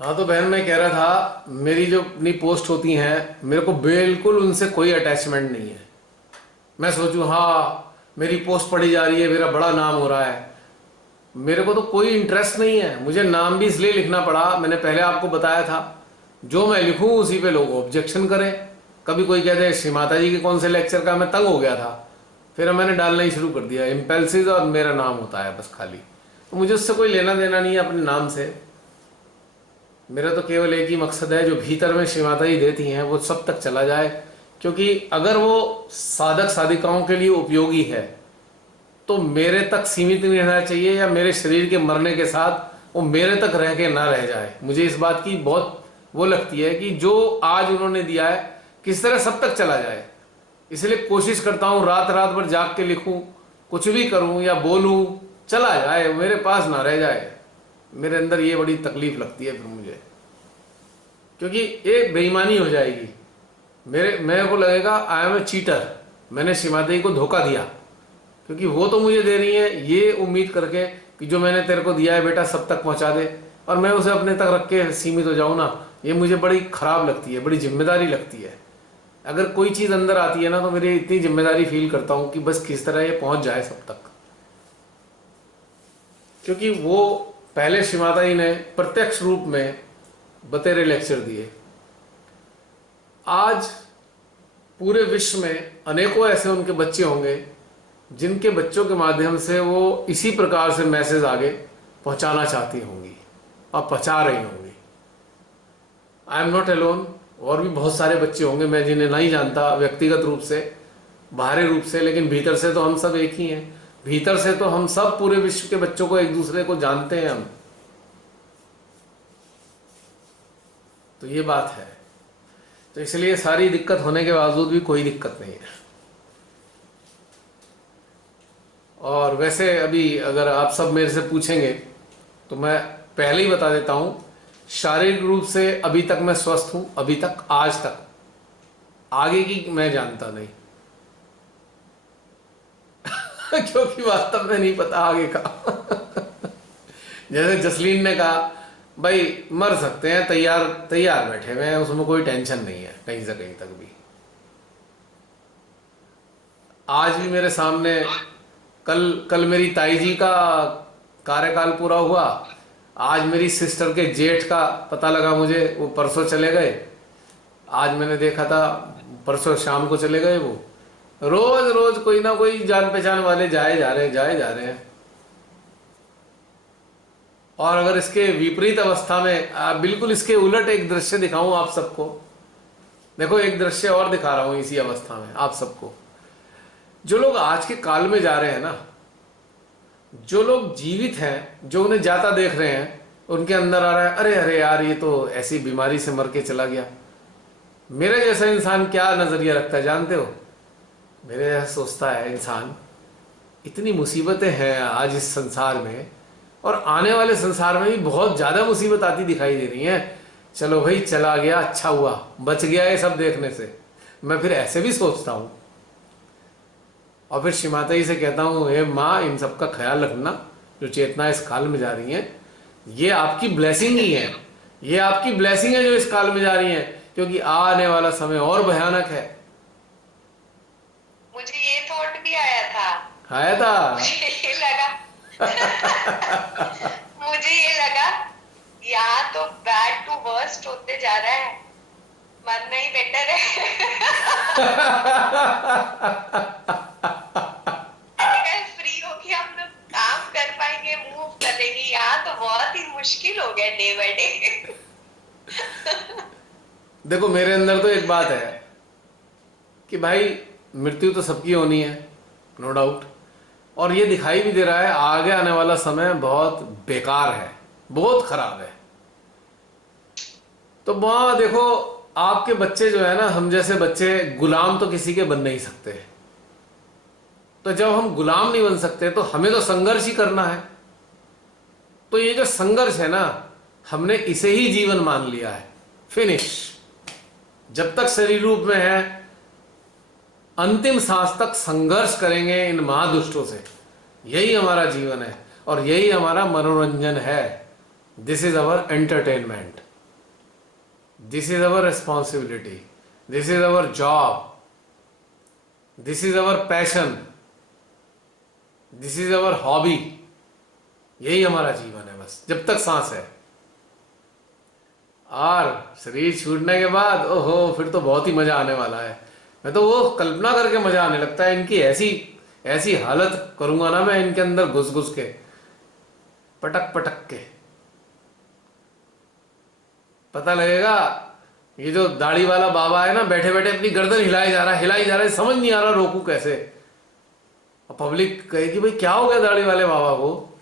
हाँ तो बहन मैं कह रहा था, मेरी जो अपनी पोस्ट होती हैं मेरे को बिल्कुल उनसे कोई अटैचमेंट नहीं है। मैं सोचूं हाँ मेरी पोस्ट पढ़ी जा रही है, मेरा बड़ा नाम हो रहा है, मेरे को तो कोई इंटरेस्ट नहीं है। मुझे नाम भी इसलिए लिखना पड़ा, मैंने पहले आपको बताया था, जो मैं लिखूं उसी पे लोग ऑब्जेक्शन करें। कभी कोई कहते हैं श्री माता जी के कौन से लेक्चर का, मैं तंग हो गया था। फिर मैंने डालना ही शुरू कर दिया इम्पल्सिस और मेरा नाम होता है बस खाली। तो मुझे उससे कोई लेना देना नहीं है अपने नाम से। मेरा तो केवल एक ही मकसद है, जो भीतर में श्री माता जी देती हैं वो सब तक चला जाए। क्योंकि अगर वो साधक साधिकाओं के लिए उपयोगी है तो मेरे तक सीमित नहीं रहना चाहिए, या मेरे शरीर के मरने के साथ वो मेरे तक रह के ना रह जाए। मुझे इस बात की बहुत वो लगती है कि जो आज उन्होंने दिया है किस तरह सब तक चला जाए। इसलिए कोशिश करता हूँ रात रात भर जाग के लिखूं, कुछ भी करूं या बोलूं, चला जाए, मेरे पास ना रह जाए। मेरे अंदर ये बड़ी तकलीफ लगती है फिर मुझे, क्योंकि एक बेईमानी हो जाएगी। मेरे को लगेगा आई एम ए चीटर, मैंने श्रीमती को धोखा दिया। क्योंकि वो तो मुझे दे रही है ये उम्मीद करके कि जो मैंने तेरे को दिया है बेटा सब तक पहुंचा दे, और मैं उसे अपने तक रख के सीमित हो जाऊं ना। ये मुझे बड़ी खराब लगती है, बड़ी जिम्मेदारी लगती है। अगर कोई चीज़ अंदर आती है ना तो मेरी इतनी जिम्मेदारी फील करता हूँ कि बस किस तरह ये पहुंच जाए सब तक। क्योंकि वो पहले श्री माता जी ने प्रत्यक्ष रूप में बतेरे लेक्चर दिए। आज पूरे विश्व में अनेकों ऐसे उनके बच्चे होंगे जिनके बच्चों के माध्यम से वो इसी प्रकार से मैसेज आगे पहुंचाना चाहती होंगी और पहुंचा रही होंगी। आई एम नॉट अलोन, और भी बहुत सारे बच्चे होंगे मैं जिन्हें नहीं जानता व्यक्तिगत रूप से, बाहरी रूप से, लेकिन भीतर से तो हम सब एक ही हैं। भीतर से तो हम सब पूरे विश्व के बच्चों को एक दूसरे को जानते हैं हम। तो ये बात है। तो इसलिए सारी दिक्कत होने के बावजूद भी कोई दिक्कत नहीं है। और वैसे अभी अगर आप सब मेरे से पूछेंगे तो मैं पहले ही बता देता हूं, शारीरिक रूप से अभी तक मैं स्वस्थ हूं, अभी तक, आज तक। आगे की मैं जानता नहीं क्योंकि वास्तव में नहीं पता आगे का जैसे जसलीन ने कहा, भाई मर सकते हैं, तैयार तैयार बैठे हुए हैं, उसमें कोई टेंशन नहीं है कहीं से कहीं तक भी। आज भी मेरे सामने, कल कल मेरी ताई जी का कार्यकाल पूरा हुआ। आज मेरी सिस्टर के जेठ का पता लगा मुझे, वो परसों चले गए। आज मैंने देखा था परसों शाम को चले गए वो। रोज रोज कोई ना कोई जान पहचान वाले जाए जा रहे हैं, जाए जा रहे हैं। और अगर इसके विपरीत अवस्था में बिल्कुल इसके उलट एक दृश्य दिखाऊं आप सबको, देखो एक दृश्य और दिखा रहा हूं इसी अवस्था में आप सबको। जो लोग आज के काल में जा रहे हैं ना, जो लोग जीवित हैं, जो उन्हें जाता देख रहे हैं, उनके अंदर आ रहा है अरे अरे यार ये तो ऐसी बीमारी से मर के चला गया। मेरे जैसा इंसान क्या नजरिया रखता है जानते हो? मेरे जैसा सोचता है इंसान, इतनी मुसीबतें हैं आज इस संसार में, और आने वाले संसार में भी बहुत ज्यादा मुसीबत आती दिखाई दे रही है। चलो भाई चला गया, अच्छा हुआ, बच गया ये सब देखने से। मैं फिर ऐसे भी सोचता हूं, और फिर श्री माता जी से कहता हूँ, हे माँ इन सब का ख्याल रखना, जो चेतना इस काल में जा रही है ये आपकी ब्लेसिंग ही है, ये आपकी ब्लेसिंग है जो इस काल में जा रही है, क्योंकि आने वाला समय और भयानक है। मुझे ये थॉट भी आया था। आया था मुझे ये लगा मुझे ये लगा यहाँ तो बैड टू वर्स्ट होते जा रहा है, मरना ही बेटर है। आजकल फ्री होके हम लोग काम कर पाएंगे, मूव करेंगे, यहाँ तो बहुत ही मुश्किल हो गया डे बाय डे। देखो मेरे अंदर तो एक बात है कि भाई मृत्यु तो सबकी होनी है, नो डाउट। और ये दिखाई भी दे रहा है आगे आने वाला समय बहुत बेकार है, बहुत खराब है। तो वहां देखो आपके बच्चे जो है ना, हम जैसे बच्चे गुलाम तो किसी के बन नहीं सकते। तो जब हम गुलाम नहीं बन सकते तो हमें तो संघर्ष ही करना है। तो ये जो संघर्ष है ना, हमने इसे ही जीवन मान लिया है। फिनिश। जब तक शरीर रूप में है, अंतिम सांस तक संघर्ष करेंगे इन महादुष्टों से। यही हमारा जीवन है और यही हमारा मनोरंजन है। This is our entertainment. This is our responsibility, this is our job, this is our passion, this is our hobby. यही हमारा जीवन है बस, जब तक सांस है। और शरीर छूटने के बाद ओहो, फिर तो बहुत ही मजा आने वाला है। मैं तो वो कल्पना करके मजा आने लगता है, इनकी ऐसी ऐसी हालत करूंगा ना मैं इनके अंदर घुस घुस के, पटक पटक के। पता लगेगा ये जो दाढ़ी वाला बाबा है ना, बैठे बैठे अपनी गर्दन हिलाई जा रहा है, हिलाई जा रहा है, समझ नहीं आ रहा रोकू कैसे। और पब्लिक कहेगी भाई क्या हो गया दाढ़ी वाले बाबा को,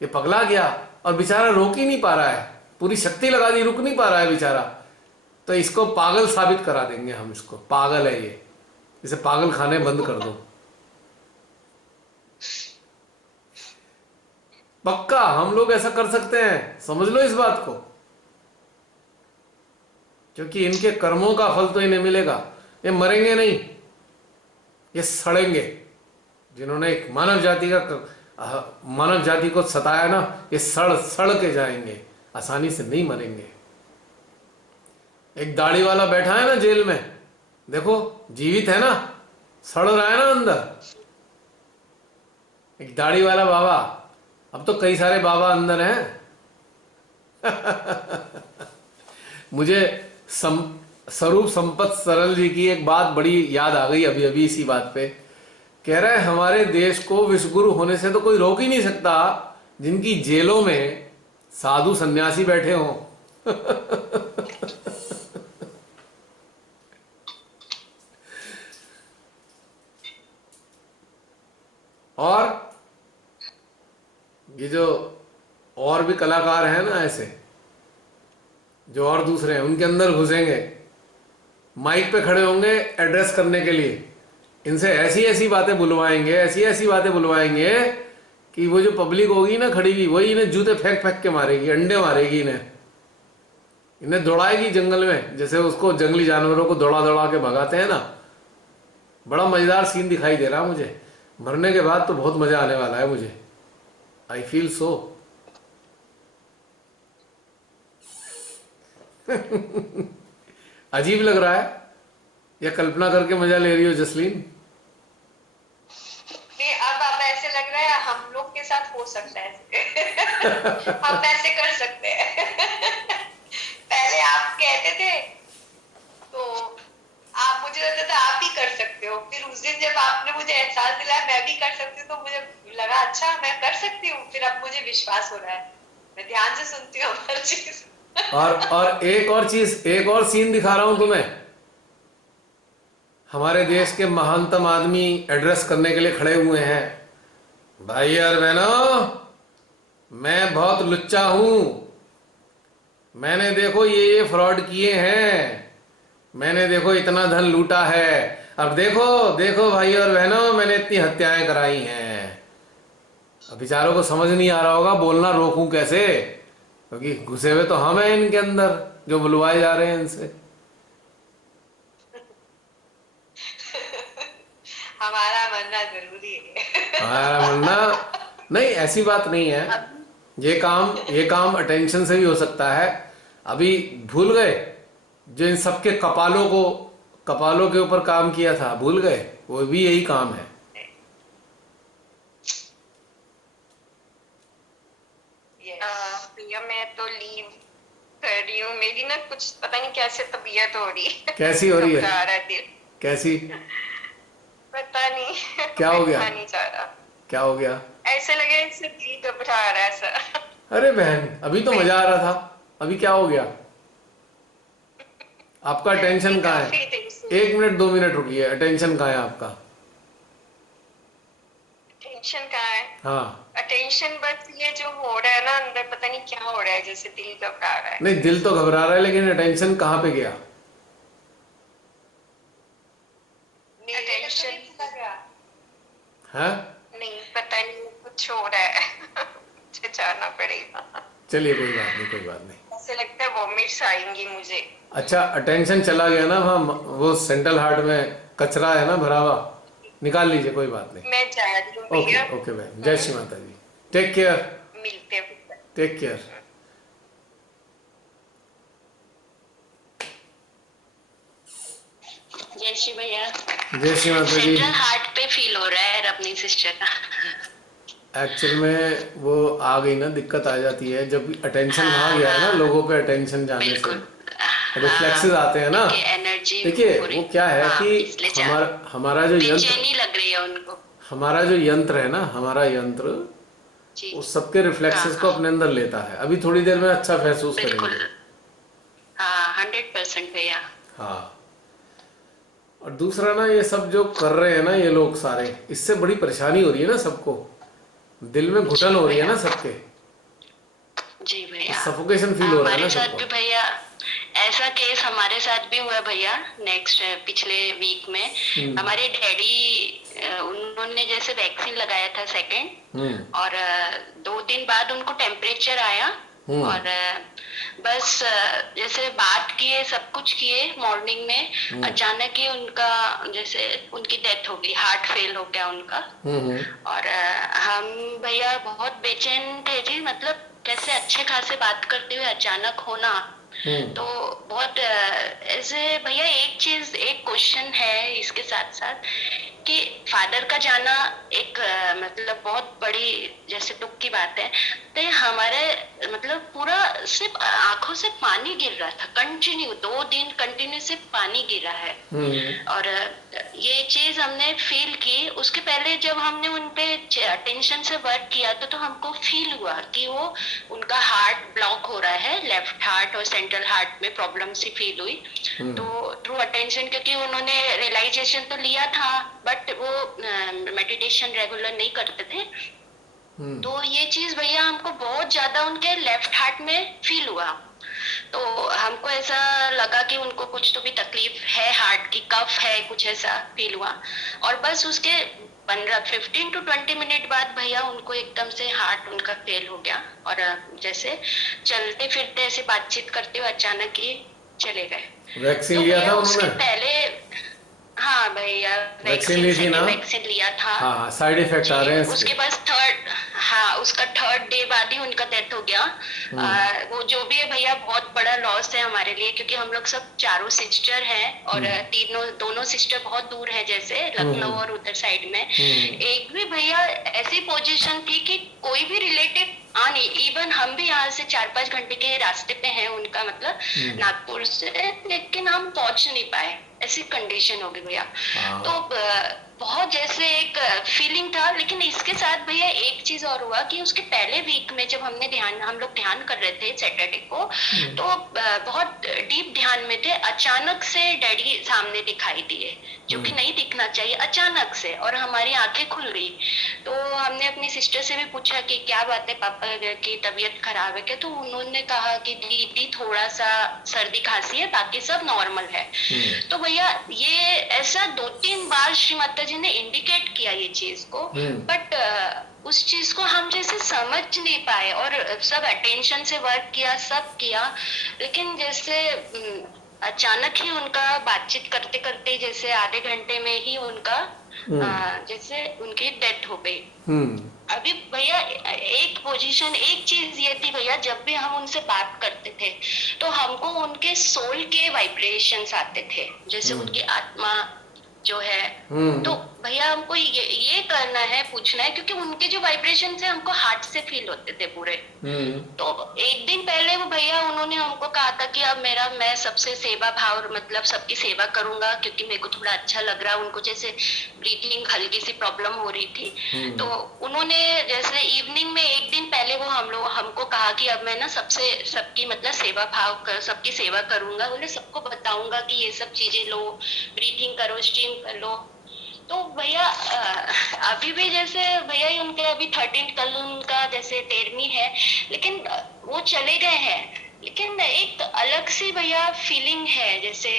ये पगला गया, और बेचारा रोक ही नहीं पा रहा है, पूरी शक्ति लगा दी, रुक नहीं पा रहा है बेचारा। तो इसको पागल साबित करा देंगे हम, इसको पागल है ये, इसे पागल खाने बंद कर दो। पक्का हम लोग ऐसा कर सकते हैं, समझ लो इस बात को, क्योंकि इनके कर्मों का फल तो इन्हें मिलेगा। ये मरेंगे नहीं, ये सड़ेंगे। जिन्होंने एक मानव जाति को सताया ना, ये सड़ सड़ के जाएंगे, आसानी से नहीं मरेंगे। एक दाढ़ी वाला बैठा है ना जेल में, देखो जीवित है ना, सड़ रहा है ना अंदर। एक दाढ़ी वाला बाबा, अब तो कई सारे बाबा अंदर हैं। मुझे स्वरूप संपत सरल जी की एक बात बड़ी याद आ गई अभी अभी इसी बात पे। कह रहे हैं हमारे देश को विश्वगुरु होने से तो कोई रोक ही नहीं सकता, जिनकी जेलों में साधु सन्यासी बैठे हों। और ये जो और भी कलाकार हैं ना ऐसे, जो और दूसरे हैं, उनके अंदर घुसेंगे, माइक पे खड़े होंगे एड्रेस करने के लिए, इनसे ऐसी ऐसी बातें बुलवाएंगे, ऐसी ऐसी बातें बुलवाएंगे कि वो जो पब्लिक होगी ना खड़ी हुई, वही इन्हें जूते फेंक फेंक के मारेगी, अंडे मारेगी, इन्हें दौड़ाएगी जंगल में, जैसे उसको जंगली जानवरों को दौड़ा दौड़ा के भगाते हैं ना। बड़ा मजेदार सीन दिखाई दे रहा मुझे। मरने के बाद तो बहुत मजा आने वाला है मुझे, आई फील सो। अजीब लग रहा है या कल्पना करके मजा ले रही हो जसलीन? नहीं, अब ऐसे लग रहा है हम लोग के साथ हो सकता है। हम ऐसे कर सकते हैं। पहले आप कहते थे तो आप, मुझे लगता था आप ही कर सकते हो, फिर उस दिन जब आपने मुझे एहसास दिलाया मैं भी कर सकती हूँ, तो मुझे लगा अच्छा मैं कर सकती हूँ। फिर अब मुझे विश्वास हो रहा है, मैं ध्यान से सुनती हूँ हर चीज। और एक और चीज, एक और सीन दिखा रहा हूं तुम्हें। हमारे देश के महानतम आदमी एड्रेस करने के लिए खड़े हुए हैं। भाई और बहनों, मैं बहुत लुच्चा हूं, मैंने देखो ये फ्रॉड किए हैं, मैंने देखो इतना धन लूटा है, अब देखो देखो भाई और बहनों, मैंने इतनी हत्याएं कराई हैं। अब बेचारों को समझ नहीं आ रहा होगा बोलना रोकूं कैसे, क्योंकि घुसे हुए तो हम हैं इनके अंदर जो बुलवाए जा रहे हैं इनसे। हमारा मरना जरूरी है। हमारा मरना नहीं, ऐसी बात नहीं है। ये काम अटेंशन से भी हो सकता है। अभी भूल गए जो इन सबके कपालों के ऊपर काम किया था, भूल गए? वो भी यही काम है। भैया मैं तो लीव कर रही हूँ, मेरी ना कुछ पता नहीं कैसे तबीयत हो रही है। कैसी हो रही है? घबरा रहा है दिल। कैसी? पता नहीं क्या हो गया? नहीं जा रहा, क्या हो गया? ऐसे लगे इससे दिल घबरा रहा है सर। अरे बहन, अभी तो मजा आ रहा था, अभी क्या हो गया? आपका टेंशन कहाँ है? काफी दिन से 1 मिनट 2 मिनट रुकिए, अटेंशन कहाँ है आपका? टेंशन कहाँ है? हाँ, अटेंशन बस ये जो हो रहा है ना अंदर, पता नहीं क्या हो रहा है, जैसे दिल घबरा रहा है। नहीं दिल तो घबरा रहा है, लेकिन अटेंशन कहाँ पे गया? टेंशन है? नहीं, पता नहीं कुछ हो रहा है। मुझे जाना पड़ेगा। चलिए कोई बात नहीं, कोई बात नहीं। ऐसे लगता है वॉमिट्स आएंगी मुझे। अच्छा, अटेंशन चला गया ना वहाँ, वो सेंट्रल हार्ट में कचरा है ना भरा हुआ, निकाल लीजिए, कोई बात नहीं। मैं जा रही हूँ ओके भैया। ओके बहन, जय श्री माता जी, टेक केयर, मिलते हैं। Take care. जय श्री भैया। जय श्री माता जी। सेंट्रल हार्ट पे फील हो रहा है अपनी सिस्टर का। एक्चुअल में वो आ गई ना, दिक्कत आ जाती है जब अटेंशन वहाँ हाँ गया है ना, हाँ लोगों पे अटेंशन जाने से बिल्कुल। रिफ्लेक्सेस हाँ आते हैं ना। देखिए एनर्जी देखिए पूरी। वो क्या है हाँ कि इसलिए हमारा हमारा जो यंत्र बेचैनी लग रही है उनको। हमारा जो यंत्र है ना, हमारा यंत्र जी। उस सबके हाँ रिफ्लेक्सेस को हाँ अपने अंदर लेता है। अभी थोड़ी देर में अच्छा महसूस बिल्कुल। करेंगे। हाँ 100% भैया। हाँ। और दूसरा ना, ये सब जो कर रहे हैं ना ये लोग सारे, इससे बड़ी परेशानी हो रही है ना सबको, दिल में घुटन जी हो रही है भैया। ना सबके, जी भैया। सफोकेशन फील हो रहा है ना हमारे साथ सबको। भी भैया ऐसा केस हमारे साथ भी हुआ भैया। नेक्स्ट पिछले वीक में हम्म। हमारे डैडी उन्होंने जैसे वैक्सीन लगाया था सेकेंड, हम्म। और 2 दिन बाद उनको टेम्परेचर आया, हम्म। और बस जैसे बात किए सब कुछ किए मॉर्निंग में, हम्म। अचानक ही उनका जैसे उनकी डेथ हो गई, हार्ट फेल हो गया उनका। हम्म। और हम भैया बहुत बेचैन थे जी, मतलब कैसे अच्छे खासे बात करते हुए अचानक होना। हम्म। तो बहुत ऐसे भैया एक चीज, एक क्वेश्चन है इसके साथ साथ कि फादर का जाना एक मतलब बहुत बड़ी जैसे दुख की बात है। तो ये हमारे मतलब पूरा सिर्फ आंखों से पानी गिर रहा था, कंटिन्यू 2 दिन कंटिन्यू सिर्फ पानी गिरा है। हम्म। और ये चीज हमने फील की। उसके पहले जब हमने उनपे टेंशन से वर्क किया तो हमको फील हुआ कि वो उनका हार्ट ब्लॉक हो रहा है, लेफ्ट हार्ट और सेंट्रल हार्ट में प्रॉब्लम सी फील हुई। तो थ्रू अटेंशन, क्योंकि उन्होंने रियलाइजेशन तो लिया था बट वो मेडिटेशन रेगुलर नहीं करते थे। तो ये चीज भैया हमको बहुत ज्यादा उनके लेफ्ट हार्ट में फील हुआ। तो हमको ऐसा लगा कि उनको कुछ तो भी तकलीफ है, हार्ट की कफ है, कुछ ऐसा फील हुआ। और बस उसके 15 to 20 मिनट बाद भैया उनको एकदम से हार्ट उनका फेल हो गया, और जैसे चलते फिरते ऐसे बातचीत करते हुए अचानक ही चले गए। वैक्सीन तो लिया भैया था उसके उन्होंने? पहले, हाँ भैया वैक्सीन वैक्सीन ली थी ना? सेकेंड वैक्सीन लिया था। हाँ हाँ, साइड इफेक्ट आ जी रहे हैं इसके। उसके बाद थर्ड, हाँ उसका थर्ड डे बाद ही उनका डेथ हो गया। वो जो भी है भैया बहुत बड़ा लॉस है हमारे लिए, क्योंकि हम लोग सब चारों सिस्टर हैं, और तीनों दोनों सिस्टर बहुत दूर है, जैसे लखनऊ और उधर साइड में। एक भी भैया ऐसी पोजीशन थी कि कोई भी रिलेटिव आ नहीं, इवन हम भी यहाँ से 4-5 घंटे के रास्ते पे हैं उनका, मतलब नागपुर से, लेकिन हम पहुंच नहीं पाए, ऐसी कंडीशन हो गई भैया। हाँ। तो बहुत जैसे एक फीलिंग था। लेकिन इसके साथ भैया एक चीज और हुआ कि उसके पहले वीक में जब हम लोग ध्यान कर रहे थे सैटरडे को, तो बहुत डीप ध्यान में थे, अचानक से डैडी सामने दिखाई दिए, जो कि नहीं दिखना चाहिए, अचानक से, और हमारी आंखें खुल गई। तो हमने अपनी सिस्टर से भी पूछा कि क्या बात है, पापा की तबीयत खराब है क्या? तो उन्होंने कहा कि दीदी थोड़ा सा सर्दी खांसी है, बाकी सब नॉर्मल है। तो भैया ये ऐसा 2-3 बार श्री माता जी ने इंडिकेट किया ये चीज को, बट उस चीज को हम जैसे समझ नहीं पाए, और सब अटेंशन से वर्क किया, सब किया, लेकिन जैसे अचानक ही उनका बातचीत करते करते जैसे आधे घंटे में ही उनका जैसे उनकी डेथ हो गई। अभी भैया एक पोजीशन, एक चीज ये थी भैया, जब भी हम उनसे बात करते थे तो हमको उनके सोल के वाइब्रेशंस आते थे, जैसे उनकी आत्मा जो है। तो भैया हमको ये करना है, पूछना है, क्योंकि उनके जो वाइब्रेशन थे हमको हार्ट से फील होते थे पूरे। तो एक दिन पहले वो भैया उन्होंने हमको कहा था कि अब मैं सबसे सेवा भाव, मतलब सबकी सेवा करूंगा, क्योंकि मेरे को थोड़ा अच्छा लग रहा है। उनको जैसे ब्रीथिंग हल्की सी प्रॉब्लम हो रही थी। तो उन्होंने जैसे इवनिंग में एक दिन पहले वो हमको कहा कि अब मैं ना सबकी मतलब सेवा भाव कर, सबकी सेवा करूंगा, बोले सबको बताऊंगा कि ये सब चीजें लो, ब्रीथिंग करो, स्ट्रीम कर लो। तो भैया अभी भी जैसे भैया उनके अभी 13, कल उनका जैसे 13वीं है, लेकिन वो चले गए हैं, लेकिन एक अलग सी भैया फीलिंग है, जैसे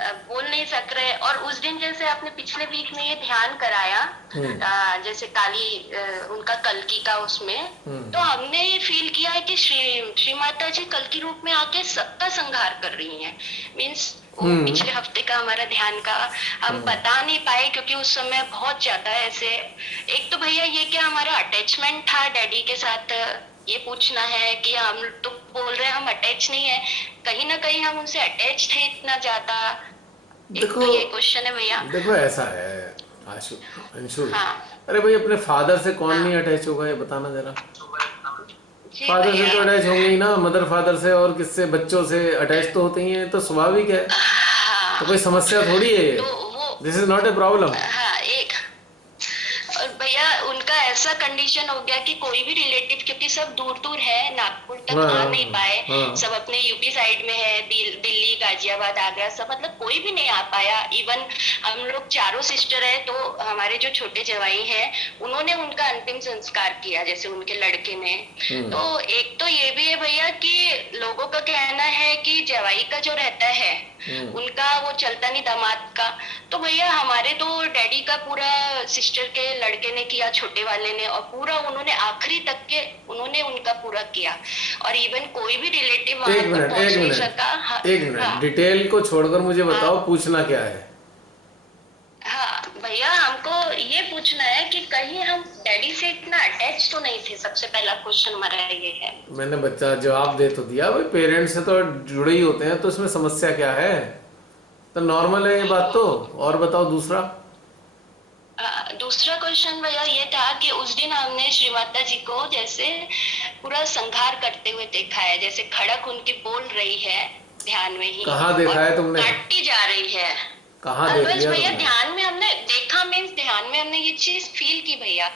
बोल नहीं सक रहे। और उस दिन जैसे आपने पिछले वीक में ये ध्यान कराया, जैसे काली उनका कल्कि का उसमें, तो हमने ये फील किया है कि श्री माता जी कल्कि रूप में आके सबका संहार कर रही हैं। मीन्स वो पिछले हफ्ते का हमारा ध्यान का हम बता नहीं पाए, क्योंकि उस समय बहुत ज्यादा ऐसे, एक तो भैया ये क्या हमारा अटैचमेंट था डैडी के साथ, ये पूछना है कि हम तो बोल रहे हैं हम अटैच नहीं है, कहीं ना कहीं हम उनसे अटैच थे इतना ज्यादा। एक देखो तो ये क्वेश्चन है भैया। देखो ऐसा है आशु, अंशु, हाँ अरे भाई अपने फादर से कौन नहीं हाँ अटैच होगा, ये बताना जरा। जी फादर से भैया। तो अटैच होंगे ही ना, मदर फादर से, और किससे, बच्चों से अटैच तो होते ही हैं, तो स्वाभाविक है। तो कोई हाँ समस्या थोड़ी है ये, तो वो this is not a problem. हाँ एक, और भैया उनका ऐसा कंडीशन हो गया कि कोई भी रिलेटिव, क्योंकि सब दूर दूर है, नागपुर तक हाँ आ हाँ नहीं पाए, हाँ सब अपने यूपी साइड में है, दिल्ली गाजियाबाद आगरा सब, मतलब कोई भी नहीं आ पाया। इवन हम लोग चारों सिस्टर है, तो हमारे जो छोटे जवाई हैं उन्होंने उनका अंतिम संस्कार किया जैसे उनके लड़के ने। हम्म तो एक तो ये भी है भैया कि लोगों का कहना है कि जवाई का जो रहता है हम्म उनका वो चलता नहीं दामाद का। तो भैया हमारे तो डैडी का पूरा सिस्टर के लड़के ने किया, छोटे वाले ने, और पूरा उन्होंने आखिरी तक के उन्होंने उनका पूरा किया, और इवन कोई भी रिलेटिव वहां एक तक मिनट पहुंच एक नहीं मिनट सका। हाँ एक मिनट, हाँ डिटेल को छोड़कर मुझे हाँ बताओ पूछना क्या है। हाँ भैया हमको ये पूछना है कि कहीं हम डैडी से इतना अटैच तो नहीं थे, सबसे पहला क्वेश्चन हमारा ये है। मैंने बच्चा जवाब दे तो दिया भाई, पेरेंट्स से तो जुड़े ही होते हैं, तो इसमें समस्या क्या है, तो नॉर्मल है ये बात तो। और बताओ दूसरा। दूसरा क्वेश्चन भैया ये था कि उस दिन हमने श्री माता जी को जैसे पूरा संहार करते हुए देखा है, जैसे खड़क उनकी बोल रही है ध्यान में ही, कहाँ देखा और है तुमने, काटती जा रही है। कहाँ देख बस लिया भैया तुमने। ध्यान में हमने देखा, मीन्स ध्यान में हमने ये चीज फील की भैया,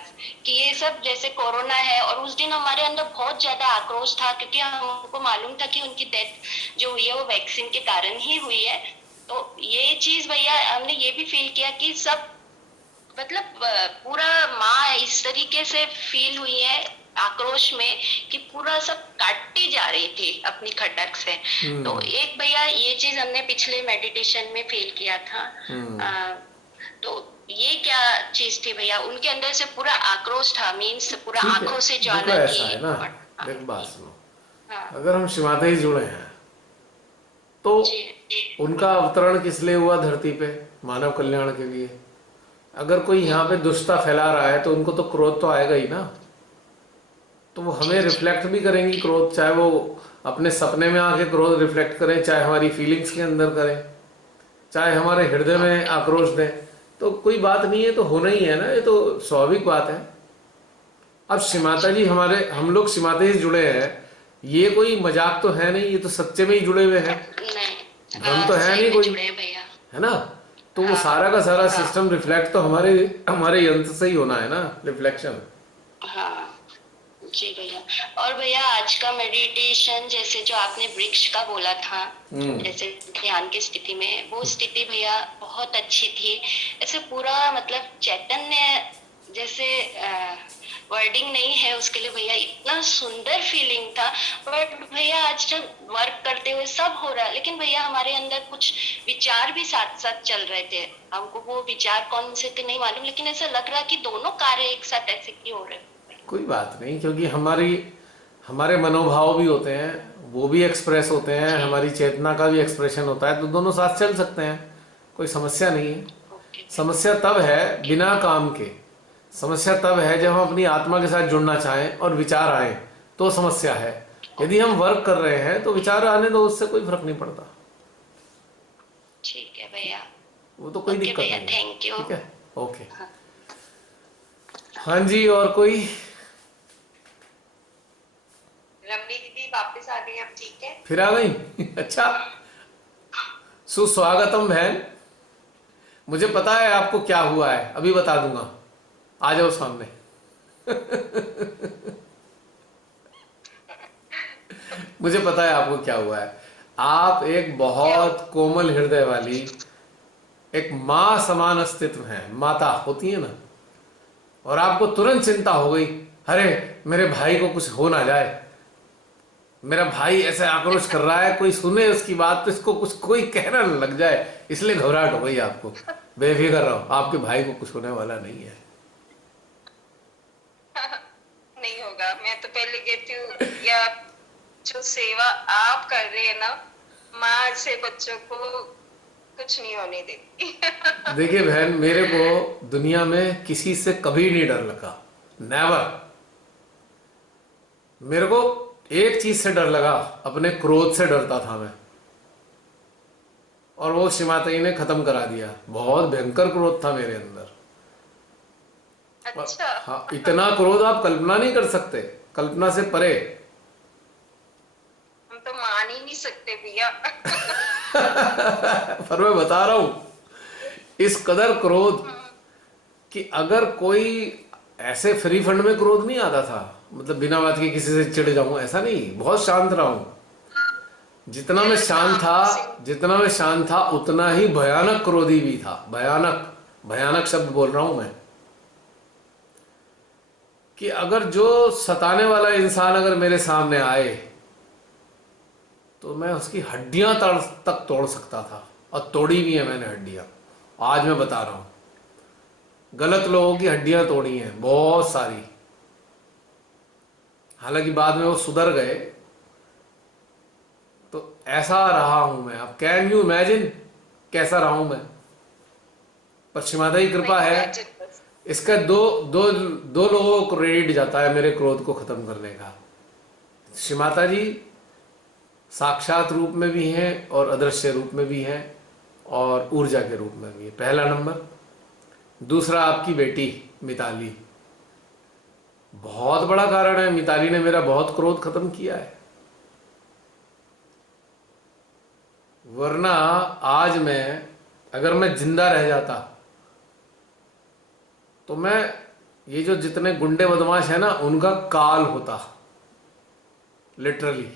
कि ये सब जैसे कोरोना है, और उस दिन हमारे अंदर बहुत ज्यादा आक्रोश था, क्योंकि हमको मालूम था कि उनकी डेथ जो हुई है वो वैक्सीन के कारण ही हुई है। तो ये चीज भैया हमने ये भी फील किया कि सब, मतलब पूरा माँ इस तरीके से फील हुई है आक्रोश में कि पूरा सब काटती जा रही थी अपनी खटक से। तो एक भैया ये चीज हमने पिछले मेडिटेशन में फील किया था। तो ये क्या चीज थी भैया, उनके अंदर से पूरा आक्रोश था, मीन्स पूरा ठीक है, आंखों से देखो ज्वाला ऐसा थी। है ना, और देखो बात सुनो, हाँ अगर हम शिवाते ही जुड़े हैं तो जी जी उनका अवतरण किस लिए हुआ धरती पे, मानव कल्याण के लिए। अगर कोई यहाँ पे दुष्टता फैला रहा है तो उनको तो क्रोध तो आएगा ही ना, तो वो हमें रिफ्लेक्ट भी करेंगी क्रोध, चाहे वो अपने सपने में आके क्रोध रिफ्लेक्ट करें, चाहे हमारी फीलिंग्स के अंदर करें, चाहे हमारे हृदय में आक्रोश दें, तो कोई बात नहीं है, तो होना ही है ना, ये तो स्वाभाविक बात है। अब शिमाता जी हमारे, हम लोग शिमाते से जुड़े हैं, ये कोई मजाक तो है नहीं, ये तो सच्चे में ही जुड़े हुए हैं, नहीं भ्रम तो है सही नहीं में कोई, जुड़े हैं भैया। है ना। तो वो हाँ सारा का सारा हाँ सिस्टम रिफ्लेक्ट तो हमारे हमारे यंत्र से ही होना है ना, रिफ्लेक्शन। हाँ जी भैया। और भैया आज का मेडिटेशन जैसे जो आपने वृक्ष का बोला था, जैसे ध्यान की स्थिति में, वो स्थिति भैया बहुत अच्छी थी। ऐसे पूरा मतलब चैतन्य जैसे वर्डिंग नहीं है उसके लिए भैया, इतना सुंदर फीलिंग था। बट भैया आज जब वर्क करते हुए सब हो रहा है, लेकिन भैया हमारे अंदर कुछ विचार भी साथ साथ चल रहे थे। हमको वो विचार कौन से थे नहीं मालूम, लेकिन ऐसा लग रहा कि दोनों कार्य एक साथ ऐसे क्यों हो रहे हैं। कोई बात नहीं, क्योंकि हमारे मनोभाव भी होते हैं, वो भी एक्सप्रेस होते हैं, हमारी चेतना का भी एक्सप्रेशन होता है, तो दोनों साथ चल सकते हैं, कोई समस्या नहीं है। ओके समस्या तब है बिना काम के, समस्या तब है जब हम अपनी आत्मा के साथ जुड़ना चाहें और विचार आए, तो समस्या है। यदि हम वर्क कर रहे हैं तो विचार आने दो, उससे कोई फर्क नहीं पड़ता, ठीक है भैया। वो तो कोई ओके दिक्कत भैया, नहीं है। Thank you. ठीक है, ओके। हाँ। हाँ जी, और कोई। रमनी दीदी वापस आ गई, अब ठीक है। फिर आ गई अच्छा, सुस्वागतम बहन। मुझे पता है आपको क्या हुआ है, अभी बता दूंगा, आ जाओ सामने मुझे पता है आपको क्या हुआ है। आप एक बहुत कोमल हृदय वाली, एक माँ समान अस्तित्व है, माता होती है ना, और आपको तुरंत चिंता हो गई, अरे मेरे भाई को कुछ हो ना जाए, मेरा भाई ऐसे आक्रोश कर रहा है, कोई सुने उसकी बात तो इसको कुछ कोई कहना न लग जाए, इसलिए घबराहट हो गई आपको। बेफिक्र रहो, आपके भाई को कुछ होने वाला नहीं है। नहीं होगा, मैं तो पहले कहती हूँ, या जो सेवा आप कर रहे हैं ना, माँ से बच्चों को कुछ नहीं होने देती देखिए बहन, मेरे को दुनिया में किसी से कभी नहीं डर लगा, नेवर। मेरे को एक चीज से डर लगा, अपने क्रोध से डरता था मैं, और वो शिमाताई ने खत्म करा दिया। बहुत भयंकर क्रोध था मेरे अंदर। अच्छा। हाँ, इतना क्रोध आप कल्पना नहीं कर सकते, कल्पना से परे। हम तो मान ही नहीं सकते भैया। पर मैं बता रहा हूं इस कदर क्रोध कि अगर कोई ऐसे फ्री फंड में क्रोध नहीं आता था, मतलब बिना बात के किसी से चिढ़ जाऊं, ऐसा नहीं। बहुत शांत रहा हूं। जितना मैं शांत था, जितना मैं शांत था उतना ही भयानक क्रोधी भी था। भयानक, भयानक शब्द बोल रहा हूं मैं। कि अगर जो सताने वाला इंसान अगर मेरे सामने आए तो मैं उसकी हड्डियां तक तोड़ सकता था, और तोड़ी भी है मैंने हड्डियां। आज मैं बता रहा हूं, गलत लोगों की हड्डियां तोड़ी हैं बहुत सारी। हालांकि बाद में वो सुधर गए। तो ऐसा रहा हूं मैं। अब कैन यू इमेजिन कैसा रहा हूं मैं। पर शिमादा की कृपा है। इसका दो दो दो लोगों को क्रेडिट जाता है मेरे क्रोध को खत्म करने का। शिमाता जी साक्षात रूप में भी हैं और अदृश्य रूप में भी हैं और ऊर्जा के रूप में भी है, पहला नंबर। दूसरा आपकी बेटी मिताली, बहुत बड़ा कारण है। मिताली ने मेरा बहुत क्रोध खत्म किया है। वरना आज मैं, अगर मैं जिंदा रह जाता तो मैं, ये जो जितने गुंडे बदमाश है ना, उनका काल होता। लिटरली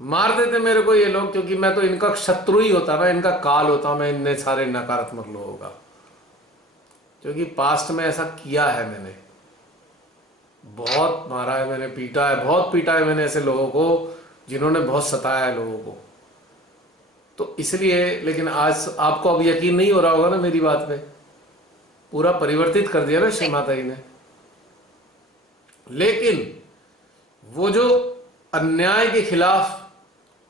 मार देते मेरे को ये लोग, क्योंकि मैं तो इनका शत्रु ही होता ना, इनका काल होता मैं इन सारे नकारात्मक लोगों का। क्योंकि पास्ट में ऐसा किया है मैंने, बहुत मारा है मैंने, पीटा है, बहुत पीटा है मैंने ऐसे लोगों को जिन्होंने बहुत सताया है लोगों को। तो इसलिए, लेकिन आज आपको अब यकीन नहीं हो रहा होगा ना मेरी बात पे। पूरा परिवर्तित कर दिया ना श्री माता जी ने। लेकिन वो जो अन्याय के खिलाफ,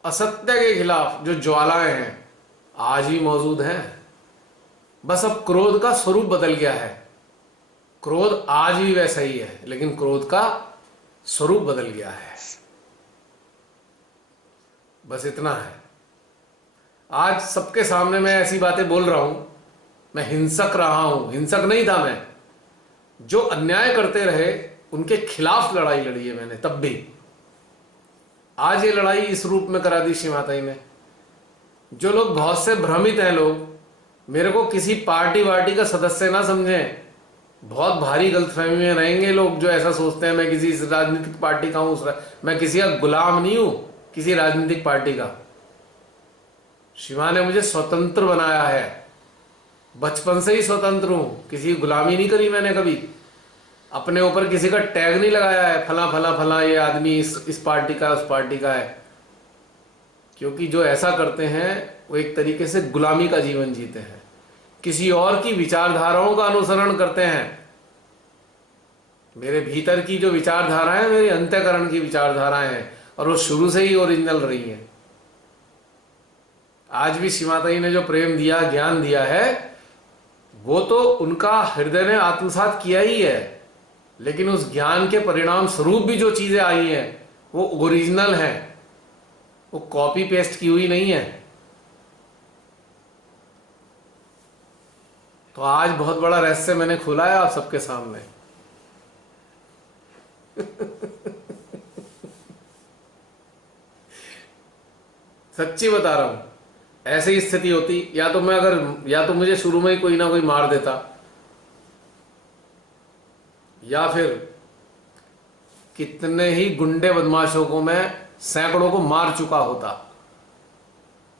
असत्य के खिलाफ जो ज्वालाएं हैं आज भी मौजूद हैं। बस अब क्रोध का स्वरूप बदल गया है। क्रोध आज भी वैसा ही है, लेकिन क्रोध का स्वरूप बदल गया है। बस इतना है। आज सबके सामने मैं ऐसी बातें बोल रहा हूं, मैं हिंसक रहा हूं, हिंसक नहीं था मैं। जो अन्याय करते रहे उनके खिलाफ लड़ाई लड़ी है मैंने, तब भी। आज ये लड़ाई इस रूप में करा दी श्री माता जी ने। जो लोग बहुत से भ्रमित हैं लोग, मेरे को किसी पार्टी वार्टी का सदस्य ना समझें। बहुत भारी गलतफहमी में रहेंगे लोग जो ऐसा सोचते हैं मैं किसी राजनीतिक पार्टी का हूं। मैं किसी का गुलाम नहीं हूं, किसी राजनीतिक पार्टी का। शिवा ने मुझे स्वतंत्र बनाया है, बचपन से ही स्वतंत्र हूं। किसी की गुलामी नहीं करी मैंने कभी। अपने ऊपर किसी का टैग नहीं लगाया है, फला फला फला ये आदमी इस पार्टी का, उस पार्टी का है। क्योंकि जो ऐसा करते हैं वो एक तरीके से गुलामी का जीवन जीते हैं, किसी और की विचारधाराओं का अनुसरण करते हैं। मेरे भीतर की जो विचारधाराएं हैं, मेरे अंतःकरण की विचारधाराएं हैं, और वो शुरू से ही ओरिजिनल रही हैं। आज भी श्री माता जी ने जो प्रेम दिया, ज्ञान दिया है, वो तो उनका हृदय ने आत्मसात किया ही है। लेकिन उस ज्ञान के परिणाम स्वरूप भी जो चीजें आई हैं वो ओरिजिनल हैं, वो कॉपी पेस्ट की हुई नहीं है। तो आज बहुत बड़ा रहस्य मैंने खोला है आप सबके सामने। सच्ची बता रहा हूं। ऐसी ही स्थिति होती, या तो मैं अगर, या तो मुझे शुरू में ही कोई ना कोई मार देता, या फिर कितने ही गुंडे बदमाशों को मैं, सैकड़ों को मार चुका होता,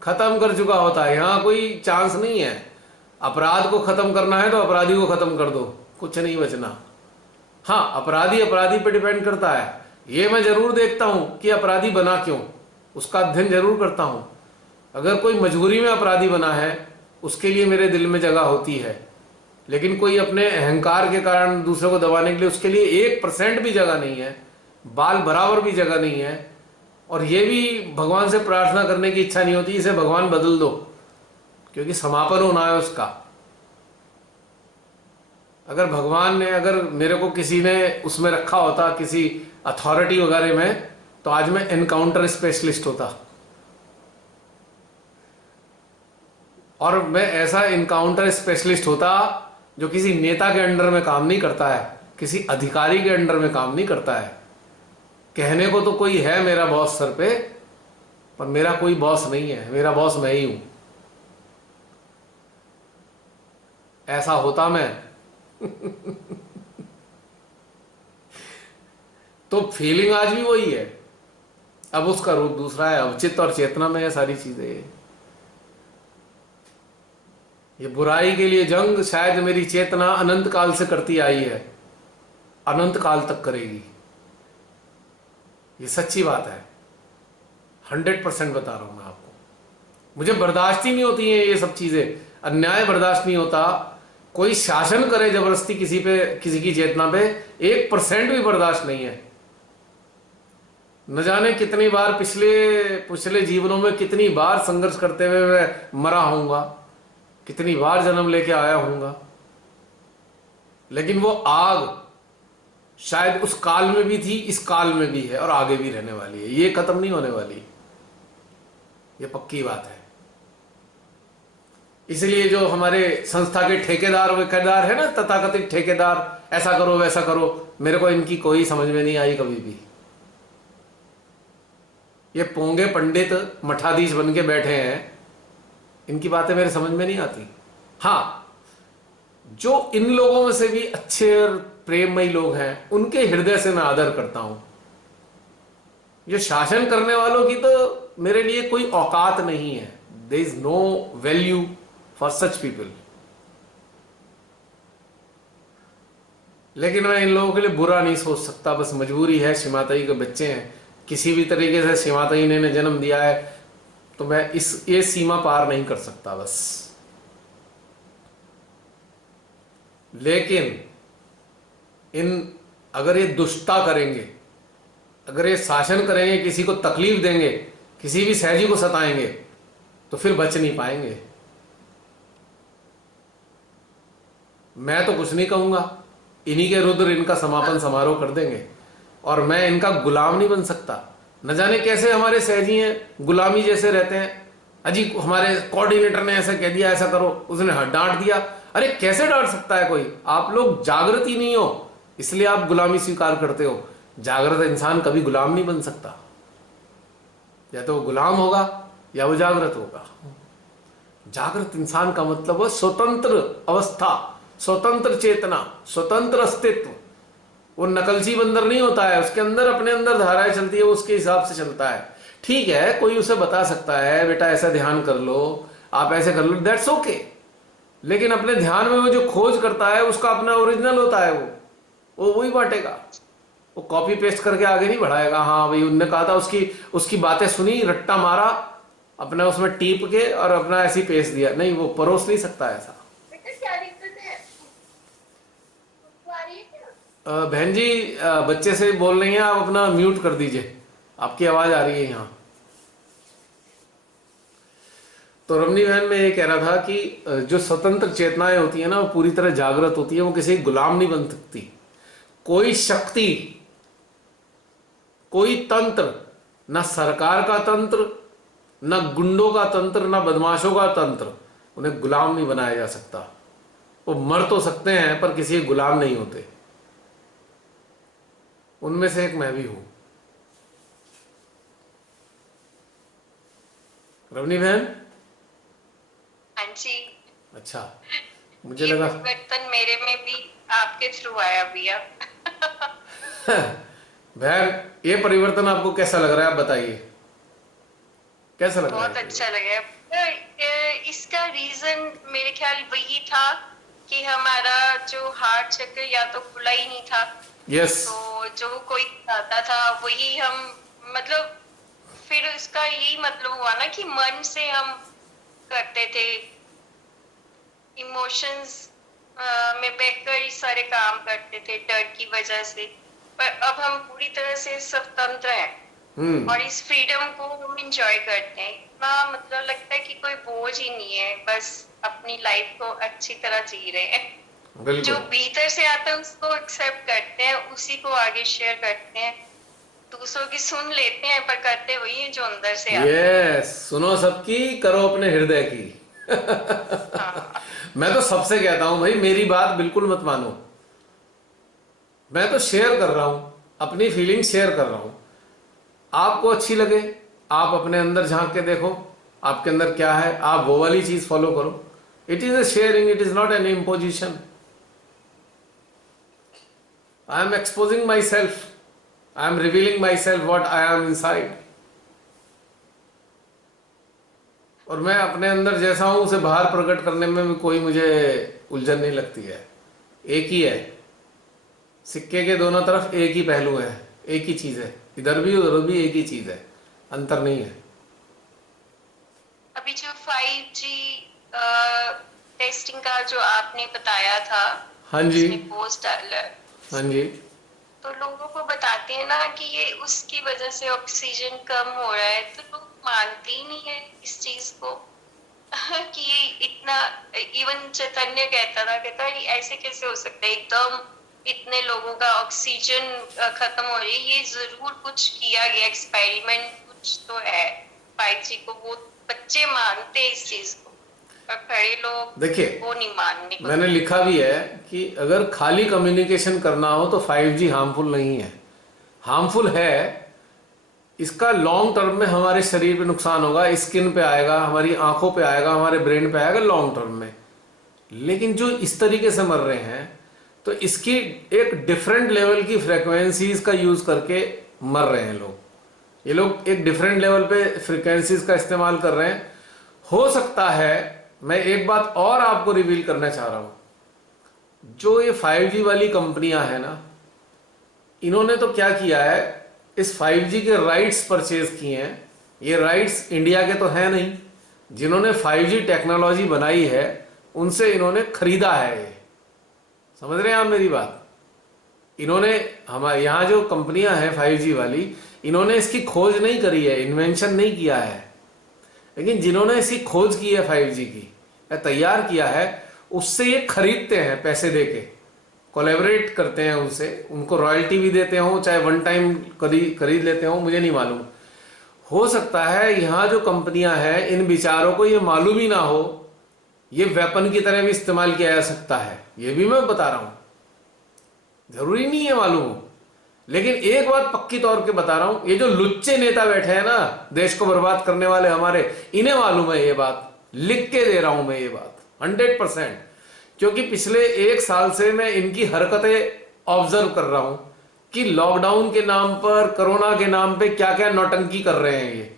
खत्म कर चुका होता। यहां कोई चांस नहीं है। अपराध को खत्म करना है तो अपराधी को खत्म कर दो, कुछ नहीं बचना। हाँ, अपराधी अपराधी पे डिपेंड करता है। ये मैं जरूर देखता हूं कि अपराधी बना क्यों, उसका अध्ययन जरूर करता हूं। अगर कोई मजबूरी में अपराधी बना है, उसके लिए मेरे दिल में जगह होती है। लेकिन कोई अपने अहंकार के कारण दूसरे को दबाने के लिए, उसके लिए 1% भी जगह नहीं है, बाल बराबर भी जगह नहीं है। और ये भी भगवान से प्रार्थना करने की इच्छा नहीं होती, इसे भगवान बदल दो, क्योंकि समापन होना है उसका। अगर भगवान ने, अगर मेरे को किसी ने उसमें रखा होता, किसी अथॉरिटी वगैरह में, तो आज मैं एनकाउंटर स्पेशलिस्ट होता। और मैं ऐसा इनकाउंटर स्पेशलिस्ट होता जो किसी नेता के अंडर में काम नहीं करता है, किसी अधिकारी के अंडर में काम नहीं करता है। कहने को तो कोई है मेरा बॉस सर पे, पर मेरा कोई बॉस नहीं है, मेरा बॉस मैं ही हूं। ऐसा होता मैं तो फीलिंग आज भी वही है, अब उसका रूप दूसरा है, अब चित्त और चेतना में है सारी चीजें। ये बुराई के लिए जंग शायद मेरी चेतना अनंत काल से करती आई है, अनंत काल तक करेगी। ये सच्ची बात है, 100% बता रहा हूं मैं आपको। मुझे बर्दाश्त ही नहीं होती है ये सब चीजें, अन्याय बर्दाश्त नहीं होता। कोई शासन करे जबरदस्ती किसी पे, किसी की चेतना पे, 1% भी बर्दाश्त नहीं है। न जाने कितनी बार पिछले जीवनों में कितनी बार संघर्ष करते हुए मैं मरा होऊंगा, कितनी बार जन्म लेके आया होऊंगा, लेकिन वो आग शायद उस काल में भी थी, इस काल में भी है और आगे भी रहने वाली है। ये खत्म नहीं होने वाली, ये पक्की बात है। इसलिए जो हमारे संस्था के ठेकेदार वेकेदार है ना, तथाकथित ठेकेदार, ऐसा करो वैसा करो, मेरे को इनकी कोई समझ में नहीं आई कभी भी। ये पोंगे पंडित मठाधीश बन के बैठे हैं, इनकी बातें मेरे समझ में नहीं आती। हाँ, जो इन लोगों में से भी अच्छे और प्रेममयी लोग हैं, उनके हृदय से मैं आदर करता हूं। ये शासन करने वालों की तो मेरे लिए कोई औकात नहीं है। There is no value for such people. लेकिन मैं इन लोगों के लिए बुरा नहीं सोच सकता, बस मजबूरी है, सीमाताई के बच्चे हैं, किसी भी तरीके से सीमाताई ने जन्म दिया है, तो मैं ये सीमा पार नहीं कर सकता बस। लेकिन अगर ये दुष्टता करेंगे, अगर ये शासन करेंगे, किसी को तकलीफ देंगे, किसी भी सहजी को सताएंगे, तो फिर बच नहीं पाएंगे। मैं तो कुछ नहीं कहूंगा, इन्हीं के रुद्र इनका समापन समारोह कर देंगे, और मैं इनका गुलाम नहीं बन सकता। न जाने कैसे हमारे सहजी हैं, गुलामी जैसे रहते हैं। अजी हमारे कोऑर्डिनेटर ने ऐसा कह दिया, ऐसा करो, उसने डांट दिया। अरे कैसे डांट सकता है कोई? आप लोग जागृत ही नहीं हो, इसलिए आप गुलामी स्वीकार करते हो। जागृत इंसान कभी गुलाम नहीं बन सकता, या तो वो गुलाम होगा या वो जागृत होगा। जागृत इंसान का मतलब है स्वतंत्र अवस्था, स्वतंत्र चेतना, स्वतंत्र अस्तित्व। वो नकलची बंदर नहीं होता है, उसके अंदर अपने अंदर धाराएं चलती है, वो उसके हिसाब से चलता है। ठीक है, कोई उसे बता सकता है बेटा ऐसा ध्यान कर लो, आप ऐसे कर लो, दैट्स ओके। लेकिन अपने ध्यान में वो जो खोज करता है उसका अपना ओरिजिनल होता है, वो वही बांटेगा, वो कॉपी पेस्ट करके आगे नहीं बढ़ाएगा। हाँ भाई उनने कहा था, उसकी बातें सुनी, रट्टा मारा, अपना उसमें टीप के और अपना ऐसे ही पेस्ट दिया, नहीं, वो परोस नहीं सकता ऐसा। बहन जी बच्चे से बोल रही हैं, आप अपना म्यूट कर दीजिए, आपकी आवाज आ रही है यहाँ। तो रमनी बहन में ये कह रहा था कि जो स्वतंत्र चेतनाएं होती है ना, वो पूरी तरह जागृत होती है, वो किसी गुलाम नहीं बन सकती। कोई शक्ति, कोई तंत्र, ना सरकार का तंत्र, ना गुंडों का तंत्र, ना बदमाशों का तंत्र, उन्हें गुलाम नहीं बनाया जा सकता। वो मर तो सकते हैं पर किसी गुलाम नहीं होते। उनमें से एक मैं भी हूं। रवनी बहन। हाँ जी। अच्छा, मुझे लगा परिवर्तन मेरे में भी आपके थ्रू आया भैया। बहन, ये परिवर्तन आपको कैसा लग रहा है, आप बताइए, कैसा लग रहा है? बहुत अच्छा लगा। इसका रीजन मेरे ख्याल वही था कि हमारा जो हार्ट चक्र या तो खुला ही नहीं था। यस। तो जो कोई आता था वही हम, मतलब फिर इसका यही मतलब हुआ ना कि मन से हम करते थे, इमोशंस में बहकर ही सारे काम करते थे डर की वजह से। पर अब हम पूरी तरह से स्वतंत्र हैं और इस फ्रीडम को हम एंजॉय करते हैं। इतना मतलब लगता है कि कोई बोझ ही नहीं है, बस अपनी लाइफ को अच्छी तरह जी रहे हैं। जो भीतर से आता है उसको एक्सेप्ट करते हैं, उसी को आगे शेयर करते हैं, दूसरों की सुन लेते हैं पर करते वही है जो अंदर से आता है। यस, सुनो सबकी, करो अपने हृदय की। हाँ। मैं तो सबसे कहता हूं भाई मेरी बात बिल्कुल मत मानो, मैं तो शेयर कर रहा हूं, अपनी फीलिंग शेयर कर रहा हूं, आपको अच्छी लगे आप अपने अंदर झांक के देखो आपके अंदर क्या है, आप वो वाली चीज फॉलो करो। It is a sharing, it is not an imposition. I am exposing my self, I am revealing my self what I am inside. और मैं अपने अंदर जैसा हूं उसे बाहर प्रकट करने में भी कोई मुझे उलझन नहीं लगती है। एक ही है, सिक्के के दोनों तरफ एक ही पहलू है, एक ही चीज है, इधर भी उधर भी एक ही चीज है, अंतर नहीं है। अभी जो 5G टेस्टिंग का जो आपने बताया था, हाँ जी, उसने पोस्ट डाला, हाँ जी। तो लोगों को बताते हैं ना कि ये उसकी वजह से ऑक्सीजन कम हो रहा है, तो लोग मानते ही नहीं है इस चीज को कि ये इतना, इवन चैतन्य कहता है ये ऐसे कैसे हो सकता है, एकदम इतने लोगों का ऑक्सीजन खत्म हो रही है, ये जरूर कुछ किया गया एक्सपेरिमेंट कुछ तो है 5G को। वो बच्चे मानते हैं इस चीज को, और बड़े लोग देखिए वो नहीं मानने को। मैंने लिखा भी है कि अगर खाली कम्युनिकेशन करना हो तो 5G हार्मफुल नहीं है। हार्मफुल है, इसका लॉन्ग टर्म में हमारे शरीर पे नुकसान होगा, स्किन पे आएगा, हमारी आंखों पे आएगा, हमारे ब्रेन पे आएगा लॉन्ग टर्म में। लेकिन जो इस तरीके से मर रहे हैं तो इसकी एक डिफरेंट लेवल की फ्रीक्वेंसीज का यूज करके मर रहे हैं लोग। ये लोग एक डिफरेंट लेवल पे फ्रीक्वेंसीज का इस्तेमाल कर रहे हैं। हो सकता है, मैं एक बात और आपको रिवील करना चाह रहा हूं, जो ये 5G वाली कंपनियां हैं ना, इन्होंने तो क्या किया है, इस 5G के राइट्स परचेज किए हैं। ये राइट्स इंडिया के तो हैं नहीं, जिन्होंने 5G टेक्नोलॉजी बनाई है उनसे इन्होंने खरीदा है। ये समझ रहे हैं आप मेरी बात? इन्होंने हमारे यहाँ जो कंपनियां हैं 5G वाली, इन्होंने इसकी खोज नहीं करी है, इन्वेंशन नहीं किया है, लेकिन जिन्होंने इसकी खोज की है 5G की या तैयार किया है, उससे ये खरीदते हैं पैसे देके, कोलैबोरेट करते हैं उनसे, उनको रॉयल्टी भी देते हो, चाहे वन टाइम खरीद लेते हो, मुझे नहीं मालूम। हो सकता है यहाँ जो कंपनियां हैं इन बेचारों को ये मालूम ही ना हो, ये वेपन की तरह भी इस्तेमाल किया जा सकता है, ये भी मैं बता रहा हूं, जरूरी नहीं है मालूम हो। लेकिन एक बात पक्की तौर पे बता रहा हूं, ये जो लुच्चे नेता बैठे हैं ना देश को बर्बाद करने वाले हमारे, इन्हें मालूम है ये बात, लिख के दे रहा हूं मैं ये बात 100%। क्योंकि पिछले 1 साल से मैं इनकी हरकतें ऑब्जर्व कर रहा हूं कि लॉकडाउन के नाम पर, कोरोना के नाम पे क्या क्या नौटंकी कर रहे हैं ये।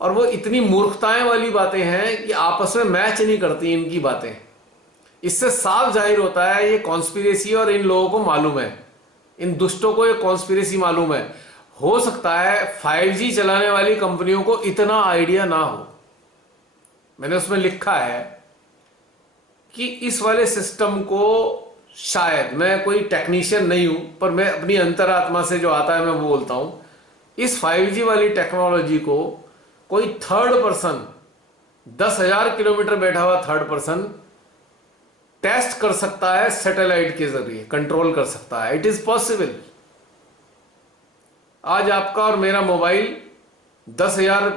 और वो इतनी मूर्खताएं वाली बातें हैं कि आपस में मैच नहीं करती इनकी बातें। इससे साफ जाहिर होता है ये कॉन्स्पिरेसी, और इन लोगों को मालूम है, इन दुष्टों को ये कॉन्स्पिरेसी मालूम है। हो सकता है 5G चलाने वाली कंपनियों को इतना आइडिया ना हो। मैंने उसमें लिखा है कि इस वाले सिस्टम को, शायद, मैं कोई टेक्नीशियन नहीं हूं पर मैं अपनी अंतरात्मा से जो आता है मैं वो बोलता हूं, इस 5G वाली टेक्नोलॉजी को कोई थर्ड पर्सन, 10,000 किलोमीटर बैठा हुआ थर्ड पर्सन टेस्ट कर सकता है, सैटेलाइट के जरिए कंट्रोल कर सकता है। It is possible. आज आपका और मेरा मोबाइल 10,000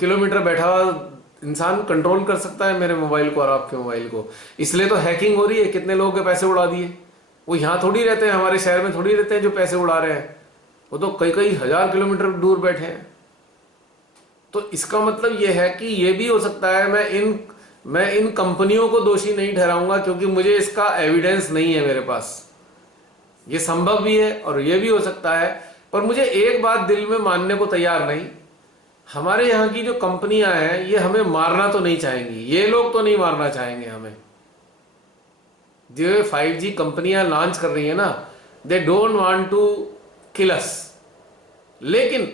किलोमीटर बैठा हुआ इंसान कंट्रोल कर सकता है मेरे मोबाइल को और आपके मोबाइल को। इसलिए तो हैकिंग हो रही है, कितने लोगों के पैसे उड़ा दिए। वो यहां थोड़ी रहते हैं, हमारे शहर में थोड़ी रहते हैं जो पैसे उड़ा रहे हैं, वो तो कई कई हजार किलोमीटर दूर बैठे हैं। तो इसका मतलब यह है कि यह भी हो सकता है, मैं इन कंपनियों को दोषी नहीं ठहराऊंगा क्योंकि मुझे इसका एविडेंस नहीं है मेरे पास। ये संभव भी है और यह भी हो सकता है, पर मुझे एक बात दिल में मानने को तैयार नहीं, हमारे यहाँ की जो कंपनियां हैं ये हमें मारना तो नहीं चाहेंगी, ये लोग तो नहीं मारना चाहेंगे हमें। जो 5G कंपनियां लॉन्च कर रही है ना, they don't want to kill us. लेकिन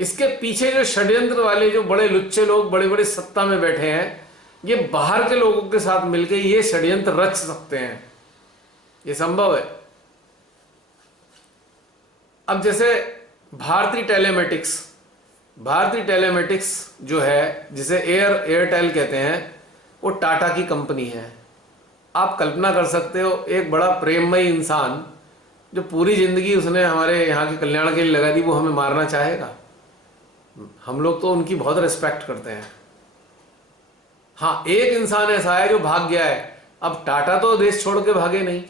इसके पीछे जो षड्यंत्र वाले जो बड़े लुच्चे लोग बड़े बड़े सत्ता में बैठे हैं, ये बाहर के लोगों के साथ मिलकर ये षड्यंत्र रच सकते हैं, ये संभव है। अब जैसे भारती टेलीमेटिक्स जो है, जिसे एयरटेल कहते हैं, वो टाटा की कंपनी है। आप कल्पना कर सकते हो, एक बड़ा प्रेममयी इंसान जो पूरी जिंदगी उसने हमारे यहाँ के कल्याण के लिए लगा दी, वो हमें मारना चाहेगा? हम लोग तो उनकी बहुत रिस्पेक्ट करते हैं। हाँ, एक इंसान ऐसा है जो भाग गया है। अब टाटा तो देश छोड़ के भागे नहीं,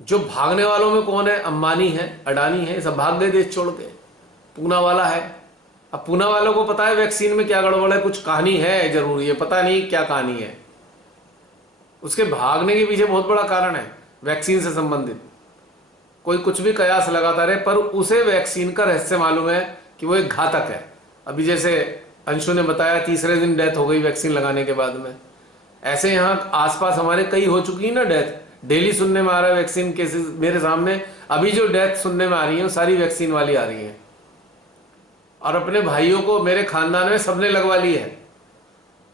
जो भागने वालों में कौन है? अंबानी है, अडानी है, सब भाग गए देश छोड़ के। पूना वाला है। अब पूना वालों को पता है वैक्सीन में क्या गड़बड़ है, कुछ कहानी है जरूर, ये पता नहीं क्या कहानी है। उसके भागने के पीछे बहुत बड़ा कारण है वैक्सीन से संबंधित। कोई कुछ भी कयास लगाता रहे, पर उसे वैक्सीन का रहस्य मालूम है कि वो एक घातक है। अभी जैसे अंशु ने बताया, तीसरे दिन डेथ हो गई वैक्सीन लगाने के बाद में। ऐसे यहाँ आसपास हमारे कई हो चुकी है ना डेथ, डेली सुनने में आ रहा है वैक्सीन केसेस मेरे सामने। अभी जो डेथ सुनने में आ रही है वो सारी वैक्सीन वाली आ रही है। और अपने भाइयों को, मेरे खानदान में सबने लगवा ली है।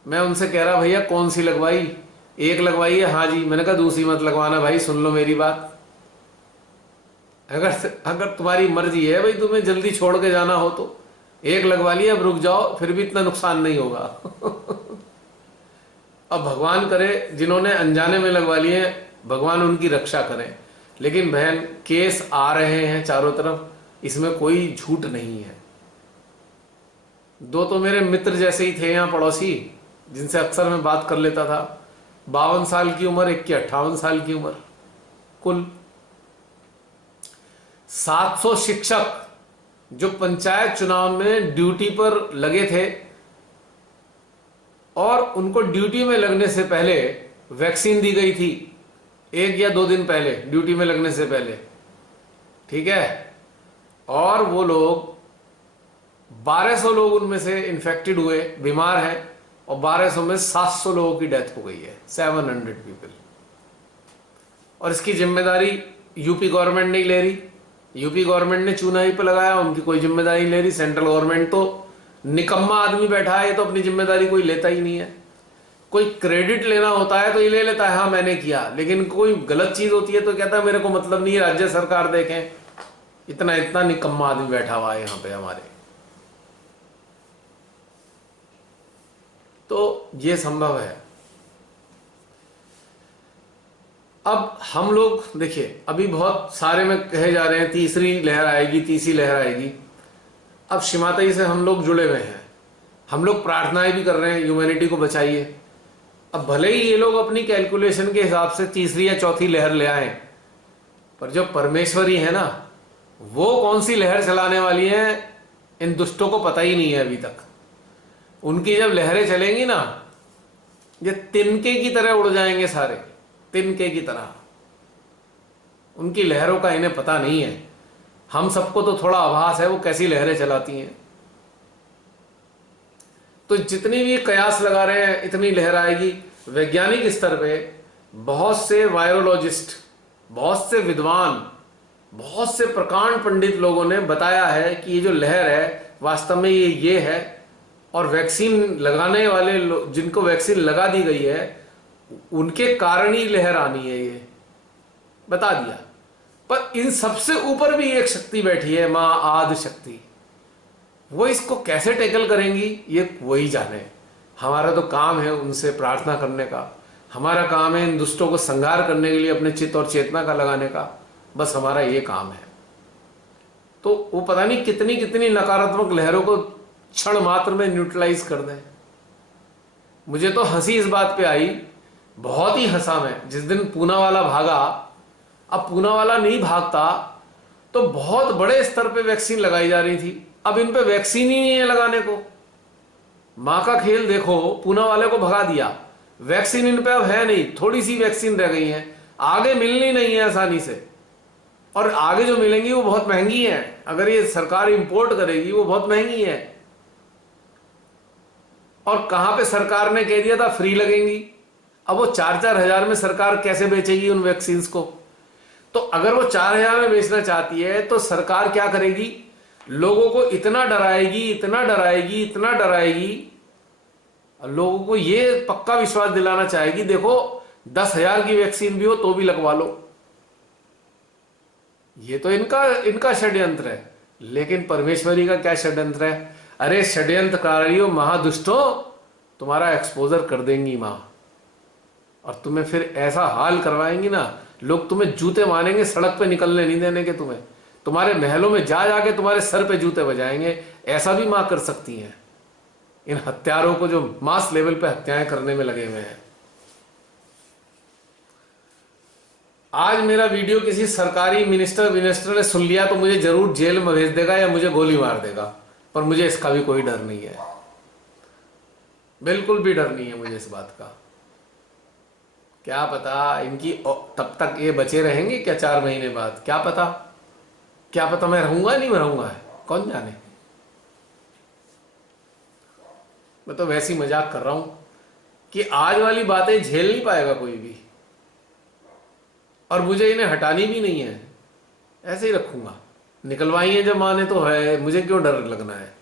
मैं उनसे कह रहा, भैया कौन सी लगवाई? एक लगवाई है। हाँ जी। मैंने कहा दूसरी मत लगवाना भाई, सुन लो मेरी बात। अगर तुम्हारी मर्जी है भाई, तुम्हें जल्दी छोड़ के जाना हो तो एक लगवा लिया, अब रुक जाओ, फिर भी इतना नुकसान नहीं होगा। अब भगवान करे जिन्होंने अनजाने में लगवा लिए, भगवान उनकी रक्षा करें। लेकिन बहन, केस आ रहे हैं चारों तरफ, इसमें कोई झूठ नहीं है। दो तो मेरे मित्र जैसे ही थे यहाँ पड़ोसी, जिनसे अक्सर मैं बात कर लेता था। 52 साल की उम्र, एक की 58 साल की उम्र। कुल 700 शिक्षक जो पंचायत चुनाव में ड्यूटी पर लगे थे, और उनको ड्यूटी में लगने से पहले वैक्सीन दी गई थी, 1 या 2 दिन पहले, ड्यूटी में लगने से पहले, ठीक है। और वो लोग 1200 लोग उनमें से इन्फेक्टेड हुए, बीमार हैं, और 1200 में 700 लोगों की डेथ हो गई है, 700 पीपल। और इसकी जिम्मेदारी यूपी गवर्नमेंट नहीं ले रही। यूपी गवर्नमेंट ने चूना ही पे लगाया, उनकी कोई जिम्मेदारी नहीं ले रही। सेंट्रल गवर्नमेंट तो निकम्मा आदमी बैठा है, ये तो अपनी जिम्मेदारी कोई लेता ही नहीं है। कोई क्रेडिट लेना होता है तो ये ले लेता है, हाँ मैंने किया, लेकिन कोई गलत चीज होती है तो कहता है मेरे को मतलब नहीं है, राज्य सरकार देखें। इतना इतना निकम्मा आदमी बैठा हुआ है यहाँ पे हमारे। तो ये संभव है। अब हम लोग देखिए, अभी बहुत सारे में कहे जा रहे हैं तीसरी लहर आएगी, तीसरी लहर आएगी। अब शिमाताई से हम लोग जुड़े हुए हैं, हम लोग प्रार्थनाएं भी कर रहे हैं, ह्यूमैनिटी को बचाइए। अब भले ही ये लोग अपनी कैलकुलेशन के हिसाब से तीसरी या चौथी लहर ले आए, पर जो परमेश्वरी है ना, वो कौन सी लहर चलाने वाली है, इन दुष्टों को पता ही नहीं है अभी तक। उनकी जब लहरें चलेंगी ना, ये तिनके की तरह उड़ जाएंगे सारे, तिनके की तरह। उनकी लहरों का इन्हें पता नहीं है। हम सबको तो थोड़ा आभास है वो कैसी लहरें चलाती हैं। तो जितनी भी कयास लगा रहे हैं इतनी लहर आएगी। वैज्ञानिक स्तर पे बहुत से वायरोलॉजिस्ट, बहुत से विद्वान, बहुत से प्रकांड पंडित लोगों ने बताया है कि ये जो लहर है वास्तव में ये है। और वैक्सीन लगाने वाले लोग, जिनको वैक्सीन लगा दी गई है, उनके कारण ही लहर आनी है, ये बता दिया। पर इन सबसे ऊपर भी एक शक्ति बैठी है, मां आदि शक्ति। वो इसको कैसे टैकल करेंगी ये वही जाने। हमारा तो काम है उनसे प्रार्थना करने का, हमारा काम है इन दुष्टों को संहार करने के लिए अपने चित्त और चेतना का लगाने का, बस हमारा ये काम है। तो वो पता नहीं कितनी कितनी नकारात्मक लहरों को क्षण मात्र में न्यूट्रलाइज कर दें। मुझे तो हंसी इस बात पे आई, बहुत ही हंसा मैं, जिस दिन पूना वाला भागा। अब पूना वाला नहीं भागता तो बहुत बड़े स्तर पे वैक्सीन लगाई जा रही थी, अब इन पे वैक्सीन ही नहीं है लगाने को। मां का खेल देखो, पूना वाले को भगा दिया, वैक्सीन इन पे अब है नहीं, थोड़ी सी वैक्सीन रह गई है, आगे मिलनी नहीं है आसानी से। और आगे जो मिलेंगी वो बहुत महंगी है, अगर ये सरकार इंपोर्ट करेगी वो बहुत महंगी है। और कहां पे सरकार ने कह दिया था फ्री लगेंगी, अब वो 4-4 हजार में सरकार कैसे बेचेगी उन वैक्सीन को। तो अगर वो 4,000 में बेचना चाहती है तो सरकार क्या करेगी, लोगों को इतना डराएगी, इतना डराएगी, इतना डराएगी, लोगों को ये पक्का विश्वास दिलाना चाहेगी देखो 10,000 की वैक्सीन भी हो तो भी लगवा लो। ये तो इनका षड्यंत्र है। लेकिन परमेश्वरी का क्या षड्यंत्र है? अरे षड्यंत्रकारियों, महादुष्टों, तुम्हारा एक्सपोजर कर देंगी मां, और तुम्हें फिर ऐसा हाल करवाएंगी ना, लोग तुम्हें जूते मारेंगे, सड़क पे निकलने नहीं देने के तुम्हें, तुम्हारे महलों में जा जाके तुम्हारे सर पे जूते बजाएंगे। ऐसा भी मां कर सकती हैं। इन हत्यारों को जो मास लेवल पे हत्याएं करने में लगे हुए हैं। आज मेरा वीडियो किसी सरकारी मिनिस्टर ने सुन लिया तो मुझे जरूर जेल में भेज देगा या मुझे गोली मार देगा, पर मुझे इसका भी कोई डर नहीं है, बिल्कुल भी डर नहीं है मुझे इस बात का। क्या पता इनकी तब तक ये बचे रहेंगे क्या 4 महीने बाद, क्या पता, क्या पता मैं रहूंगा नहीं रहूंगा, कौन जाने। मैं तो वैसी मजाक कर रहा हूं कि आज वाली बातें झेल नहीं पाएगा कोई भी, और मुझे इन्हें हटानी भी नहीं है, ऐसे ही रखूंगा। निकलवाई है जब माँ ने तो है, मुझे क्यों डर लगना है।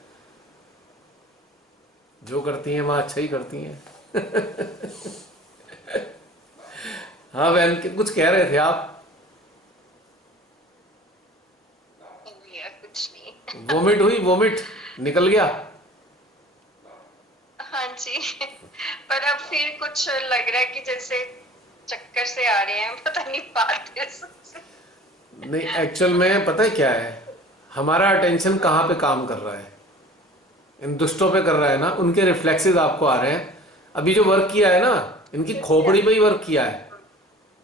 जो करती हैं माँ अच्छा ही करती हैं। हाँ बहन, कुछ कह रहे थे आप? कुछ नहीं। वोमिट हुई, वोमिट निकल गया? हाँ जी, पर अब फिर कुछ लग रहा है कि जैसे चक्कर से आ रहे हैं, पता नहीं बात कैसे। नहीं, एक्चुअल में पता है क्या है, हमारा अटेंशन कहाँ पे काम कर रहा है, इन दुष्टों पे कर रहा है ना, उनके रिफ्लेक्सेस आपको आ रहे हैं। अभी जो वर्क किया है ना, इनकी खोपड़ी पे ही वर्क किया है,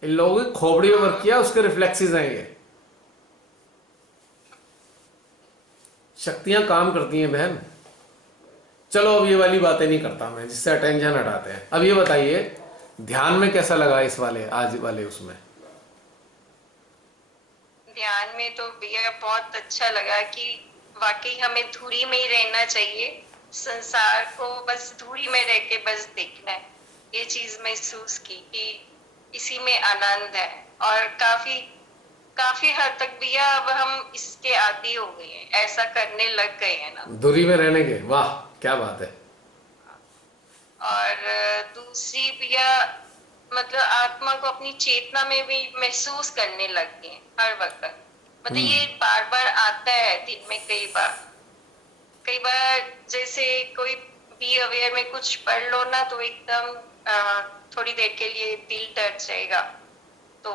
इन लोगों की खोपड़ी पे वर्क किया, उसके रिफ्लेक्सेस हैं ये। शक्तियां काम करती हैं बहन। चलो अब ये वाली बातें नहीं करता मैं, जिससे अटेंशन हटाते हैं। अब ये बताइए ध्यान में कैसा लगा इस वाले आज वाले उसमें? ध्यान में तो भैया बहुत अच्छा लगा कि वाकई हमें धूरी में ही रहना चाहिए, संसार को बस धूरी में रह के बस देखना है। ये चीज महसूस की कि इसी में आनंद है, और काफी काफी हद तक भैया अब हम इसके आदी हो गए हैं, ऐसा करने लग गए हैं ना, दूरी में रहने के। वाह क्या बात है। और दूसरी भैया मतलब आत्मा को अपनी चेतना में भी महसूस करने लग गए हर वक्त। मतलब ये बार बार आता है दिन में, कई बार जैसे कोई बी अवेयर में कुछ पढ़ लो ना, तो एकदम थोड़ी देर के लिए दिल डर जाएगा, तो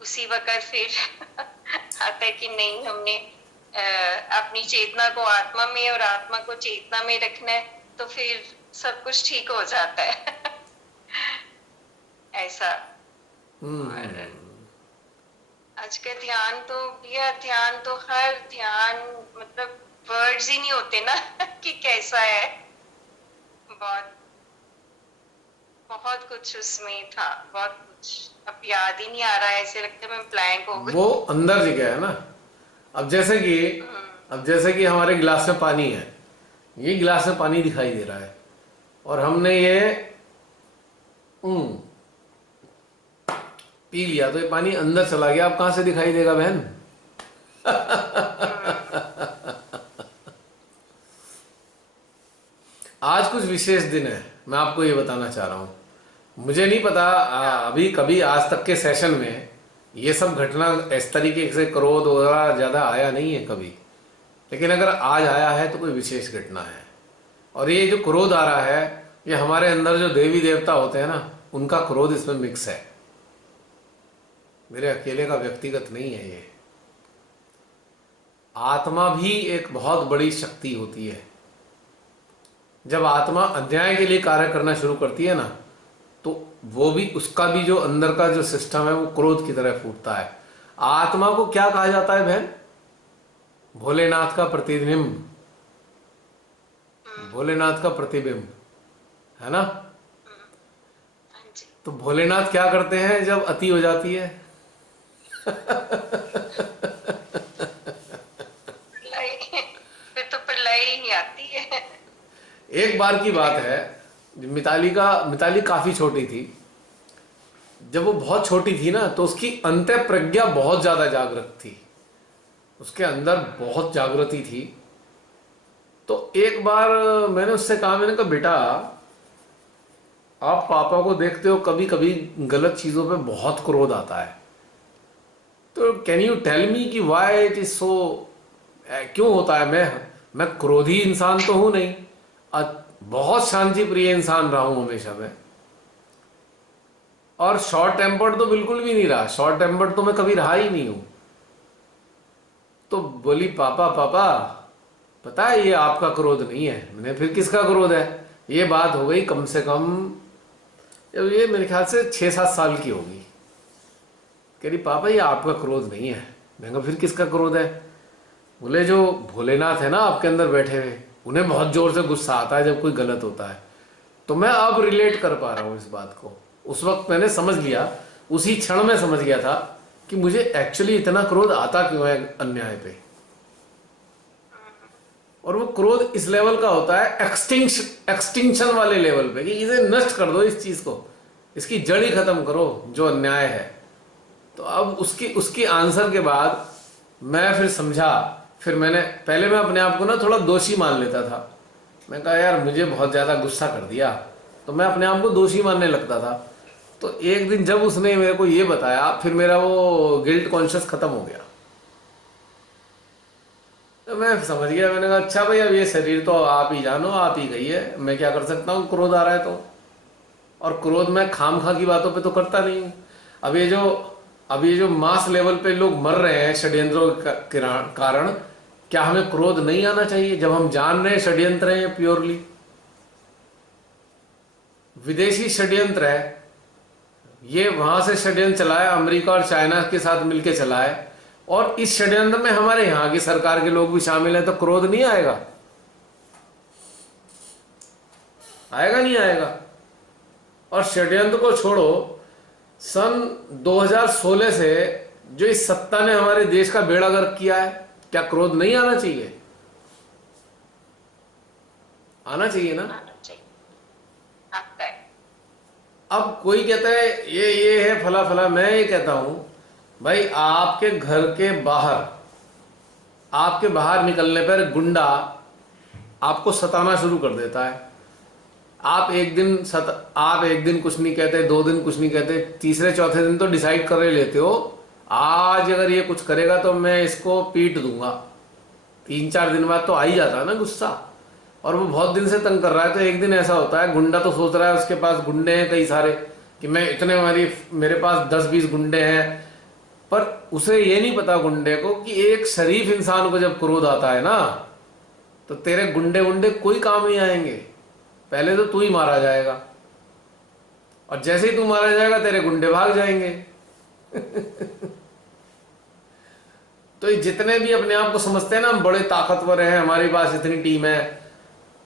उसी वक्त फिर आता है कि नहीं, हमने अपनी चेतना को आत्मा में और आत्मा को चेतना में रखना है, तो फिर सब कुछ ठीक हो जाता है। ऐसा। और आज का ध्यान तो भैया, ध्यान तो हर ध्यान मतलब वर्ड्स ही नहीं होते ना कि कैसा है। बहुत बहुत कुछ उसमें था, बहुत कुछ अब याद ही नहीं आ रहा है, ऐसे लगता है मैं ब्लैंक हो गई। वो अंदर जी गया है ना। अब जैसे कि हमारे गिलास में पानी है, ये गिलास में पानी दिखाई दे रहा है, और हमने ये पी लिया तो ये पानी अंदर चला गया। अब कहां से दिखाई देगा बहन? आज कुछ विशेष दिन है, मैं आपको ये बताना चाह रहा हूं। मुझे नहीं पता अभी कभी आज तक के सेशन में ये सब घटना इस तरीके से क्रोध वगैरह ज्यादा आया नहीं है कभी, लेकिन अगर आज आया है तो कोई विशेष घटना है। और ये जो क्रोध आ रहा है, ये हमारे अंदर जो देवी देवता होते हैं ना, उनका क्रोध इसमें मिक्स है, मेरे अकेले का व्यक्तिगत नहीं है। ये आत्मा भी एक बहुत बड़ी शक्ति होती है। जब आत्मा अन्याय के लिए कार्य करना शुरू करती है ना, तो वो भी, उसका भी जो अंदर का जो सिस्टम है वो क्रोध की तरह फूटता है। आत्मा को क्या कहा जाता है बहन? भोलेनाथ का प्रतिबिंब, भोलेनाथ का प्रतिबिंब है ना। तो भोलेनाथ क्या करते हैं जब अति हो जाती है? फिर तो प्रलय ही आती है। एक बार की बात है, मिताली काफी छोटी थी। जब वो बहुत छोटी थी ना, तो उसकी अंतः प्रज्ञा बहुत ज्यादा जागृत थी, उसके अंदर बहुत जागृति थी। तो एक बार मैंने उससे कहा, मैंने कहा बेटा, आप पापा को देखते हो कभी कभी गलत चीजों पे बहुत क्रोध आता है, तो कैन यू टेल मी कि व्हाई इट इज सो, क्यों होता है? मैं क्रोधी इंसान तो हूं नहीं, बहुत शांति प्रिय इंसान रहा हूं हमेशा मैं, और शॉर्ट टेम्पर्ड तो बिल्कुल भी नहीं रहा। शॉर्ट टेम्पर्ड तो मैं कभी रहा ही नहीं हूं। तो बोली पापा पता है ये आपका क्रोध नहीं है। मैंने फिर किसका क्रोध है? ये बात हो गई कम से कम, ये मेरे ख्याल से 6-7 साल की होगी। कह रही पापा ये आपका क्रोध नहीं है। मैंने कहा फिर किसका क्रोध है? बोले जो भोलेनाथ है ना आपके अंदर बैठे हुए, उन्हें बहुत जोर से गुस्सा आता है जब कोई गलत होता है। तो मैं अब रिलेट कर पा रहा हूँ इस बात को। उस वक्त मैंने समझ लिया, उसी क्षण में समझ गया था कि मुझे एक्चुअली इतना क्रोध आता क्यों है अन्याय पे। और वो क्रोध इस लेवल का होता है, एक्सटिंक्शन वाले लेवल पे, कि इसे नष्ट कर दो, इस चीज को, इसकी जड़ ही खत्म करो जो अन्याय है। तो अब उसकी आंसर के बाद मैं फिर समझा। फिर मैंने, पहले मैं अपने आप को ना थोड़ा दोषी मान लेता था। मैं कहा यार मुझे बहुत ज्यादा गुस्सा कर दिया, तो मैं अपने आप को दोषी मानने लगता था। तो एक दिन जब उसने मेरे को ये बताया, फिर मेरा वो गिल्ट कॉन्शियस खत्म हो गया। तो मैं समझ गया, मैंने कहा अच्छा भाई अब ये शरीर तो आप ही जानो, आप ही गई है, मैं क्या कर सकता हूँ, क्रोध आ रहा है तो। और क्रोध मैं खामखा की बातों पे तो करता नहीं हूँ। अब ये जो मास लेवल पे लोग मर रहे हैं षड्यंत्रों के कारण, क्या हमें क्रोध नहीं आना चाहिए जब हम जान रहे हैं षड्यंत्र है प्योरली? विदेशी षड्यंत्र है ये, वहां से षड्यंत्र चलाया, अमेरिका और चाइना के साथ मिलके चलाए, और इस षड्यंत्र में हमारे यहां की सरकार के लोग भी शामिल हैं, तो क्रोध नहीं आएगा? आएगा नहीं आएगा? और षड्यंत्र को छोड़ो, सन 2016 से जो इस सत्ता ने हमारे देश का बेड़ा गर्क किया है, क्या क्रोध नहीं आना चाहिए? आना चाहिए ना? आना चाहिए, आता है। अब कोई कहता है ये है फला फला, मैं ये कहता हूं भाई आपके घर के बाहर, आपके बाहर निकलने पर गुंडा आपको सताना शुरू कर देता है। आप एक दिन कुछ नहीं कहते, 2 दिन कुछ नहीं कहते, तीसरे चौथे दिन तो डिसाइड कर लेते हो आज अगर ये कुछ करेगा तो मैं इसको पीट दूंगा। 3-4 दिन बाद तो आ ही जाता है ना गुस्सा। और वो बहुत दिन से तंग कर रहा है, तो एक दिन ऐसा होता है, गुंडा तो सोच रहा है उसके पास गुंडे हैं कई सारे, कि मैं इतने मेरे पास 10-20 गुंडे हैं, पर उसे ये नहीं पता गुंडे को कि एक शरीफ इंसान को जब क्रोध आता है ना, तो तेरे गुंडे कोई काम नहीं आएंगे। पहले तो तू ही मारा जाएगा, और जैसे ही तू मारा जाएगा तेरे गुंडे भाग जाएंगे। तो ये जितने भी अपने आप को समझते हैं ना हम बड़े ताकतवर हैं, हमारे पास इतनी टीम है,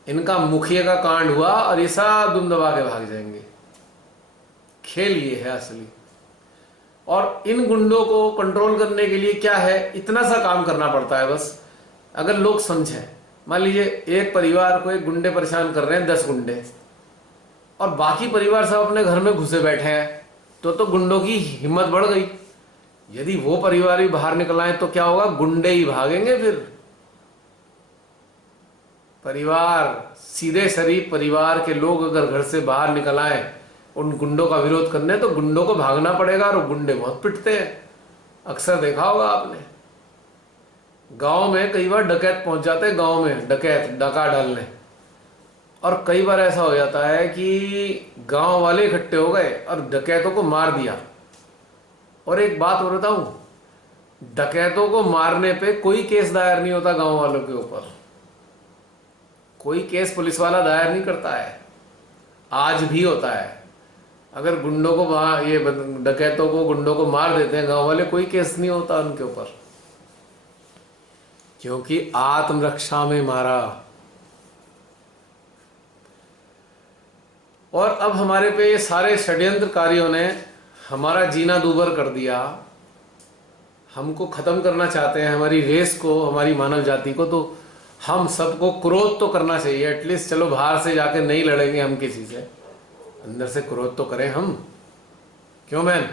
इनका मुखिया का कांड हुआ और ये सब दुम दबा के भाग जाएंगे। खेल ये है असली। और इन गुंडों को कंट्रोल करने के लिए क्या है, इतना सा काम करना पड़ता है बस। अगर लोग समझें, मान लीजिए एक परिवार को एक गुंडे परेशान कर रहे हैं, 10 गुंडे, और बाकी परिवार सब अपने घर में घुसे बैठे हैं, तो गुंडों की हिम्मत बढ़ गई। यदि वो परिवार भी बाहर निकल आए तो क्या होगा, गुंडे ही भागेंगे। फिर परिवार, सीधे शरीफ परिवार के लोग अगर घर से बाहर निकल आए उन गुंडों का विरोध करने, तो गुंडों को भागना पड़ेगा, और गुंडे बहुत पिटते हैं। अक्सर देखा होगा आपने, गांव में कई बार डकैत पहुंच जाते हैं, गांव में डकैत डका डालने, और कई बार ऐसा हो जाता है कि गांव वाले इकट्ठे हो गए और डकैतों को मार दिया। और एक बात और बताऊं, डकैतों को मारने पे कोई केस दायर नहीं होता गांव वालों के ऊपर, कोई केस पुलिस वाला दायर नहीं करता है। आज भी होता है, अगर गुंडों को ये डकैतों को, गुंडों को मार देते हैं गांव वाले, कोई केस नहीं होता उनके ऊपर, क्योंकि आत्मरक्षा में मारा। और अब हमारे पे ये सारे षड्यंत्रकारियों ने हमारा जीना दूभर कर दिया, हमको खत्म करना चाहते हैं, हमारी रेस को, हमारी मानव जाति को। तो हम सबको क्रोध तो करना चाहिए एटलीस्ट। चलो बाहर से जाके नहीं लड़ेंगे हम किसी से, अंदर से क्रोध तो करें हम, क्यों बहन?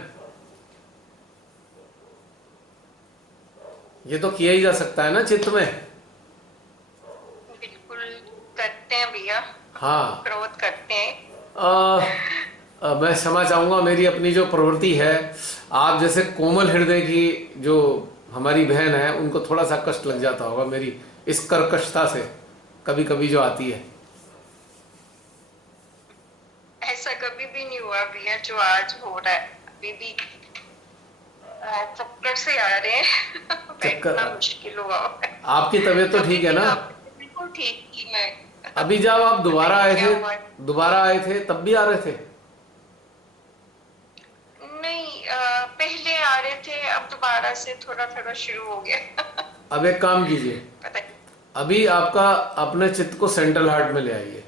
ये तो किया ही जा सकता है ना चित्त में। बिल्कुल करते हैं भैया, हाँ, क्रोध करते हैं। मैं क्षमा चाहूंगा, मेरी अपनी जो प्रवृत्ति है, आप जैसे कोमल हृदय की जो हमारी बहन है, उनको थोड़ा सा कष्ट लग जाता होगा मेरी इस कर्कशता से कभी कभी जो आती है। ऐसा कभी भी नहीं हुआ भैया जो आज हो रहा है। अभी भी चक्कर से आ रहे हैं, बैठना मुश्किल हुआ है। आपकी तबीयत तो ठीक है ना? बिल्कुल ठीक थी मैं। अभी जब आप पता दोबारा नहीं आए क्या थे, हुआ। दोबारा आए थे तब भी आ रहे थे? नहीं, पहले आ रहे थे, अब दोबारा से थोड़ा थोड़ा शुरू हो गया। अब एक काम कीजिए, पता नहीं। अभी आपका अपने चित्त को सेंट्रल हार्ट में ले आइए।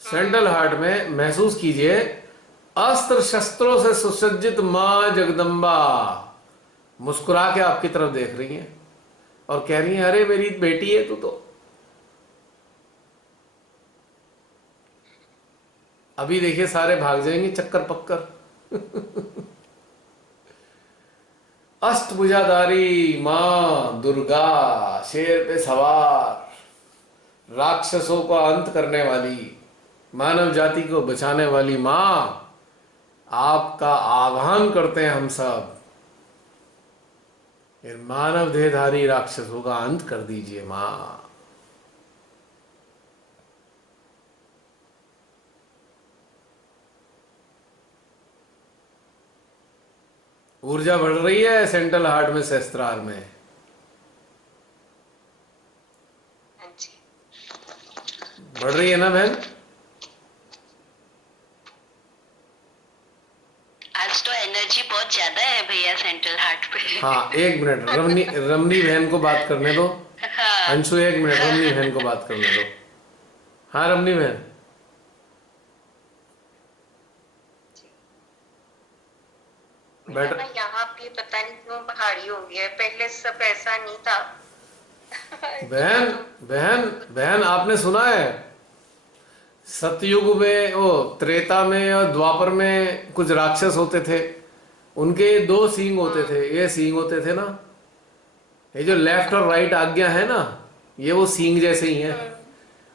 सेंट्रल हार्ट में महसूस कीजिए, अस्त्र शस्त्रों से सुसज्जित मां जगदम्बा मुस्कुरा के आपकी तरफ देख रही हैं और कह रही हैं, अरे मेरी बेटी है तू तो। अभी देखिए सारे भाग जाएंगे चक्कर पक्कर। अष्टभुजाधारी मां दुर्गा, शेर पे सवार, राक्षसों का अंत करने वाली, मानव जाति को बचाने वाली मां, आपका आह्वान करते हैं हम सब, ये मानव देहधारी राक्षसों का अंत कर दीजिए मां। ऊर्जा बढ़ रही है सेंट्रल हार्ट में, सहस्त्रार में। हाँ जी। बढ़ रही है ना बहन? आज तो एनर्जी बहुत ज्यादा है भैया सेंट्रल हार्ट पे। हाँ, एक मिनट, रमनी रमनी बहन को बात करने दो। हाँ। अंशु एक मिनट, रमनी बहन को बात करने दो। हाँ रमनी बहन, मेरा ना यहाँ पे पता नहीं क्यों भारी हो गया है, पहले सब ऐसा नहीं था। बहन बहन बहन, आपने सुना है सतयुग में, ओ त्रेता में और द्वापर में कुछ राक्षस होते थे, उनके दो सींग होते थे, ये सींग होते थे ना, ये जो लेफ्ट और राइट आज्ञा है ना, ये वो सींग जैसे ही हैं।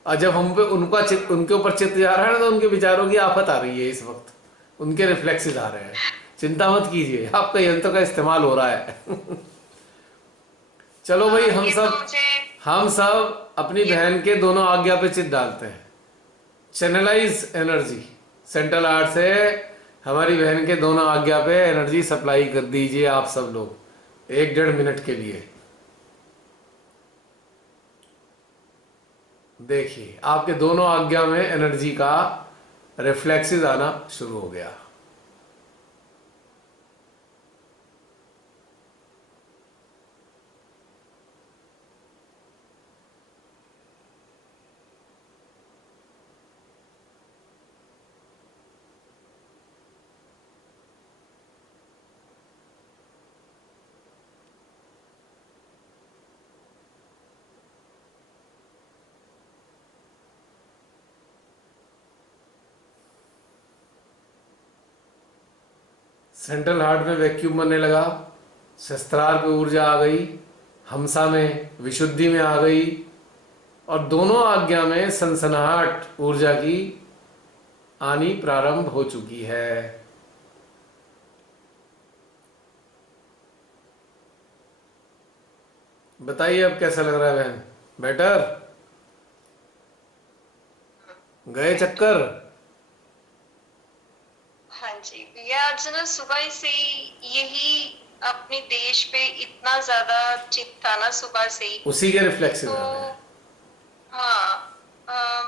और जब हम पे उनका चित्त, उनके ऊपर चित्त जा रहा है ना, तो उनके विचारों की आफत आ रही है इस वक्त, उनके रिफ्लेक्सेस आ रहे हैं। चिंता मत कीजिए, आपका यंत्र का इस्तेमाल हो रहा है। चलो भाई, ये तो मुझे हम सब अपनी बहन के दोनों आज्ञा पे चित्त डालते हैं। चैनलाइज एनर्जी सेंट्रल हार्ट से हमारी बहन के दोनों आज्ञा पे एनर्जी सप्लाई कर दीजिए आप सब लोग, 1-1.5 मिनट के लिए। देखिए आपके दोनों आज्ञा में एनर्जी का रिफ्लेक्सेस आना शुरू हो गया। सेंट्रल हार्ट में वैक्यूम बनने लगा, शस्त्रार पे ऊर्जा आ गई, हमसा में विशुद्धि में आ गई, और दोनों आज्ञा में सनसनाहट ऊर्जा की आनी प्रारंभ हो चुकी है। बताइए अब कैसा लग रहा है बहन? बेटर? गए चक्कर? हाँ जी भैया, आज ना सुबह से ही यही अपने देश पे इतना ज्यादा चित था ना सुबह से ही, उसी के रिफ्लेक्सेस तो आ रहे हैं। हाँ,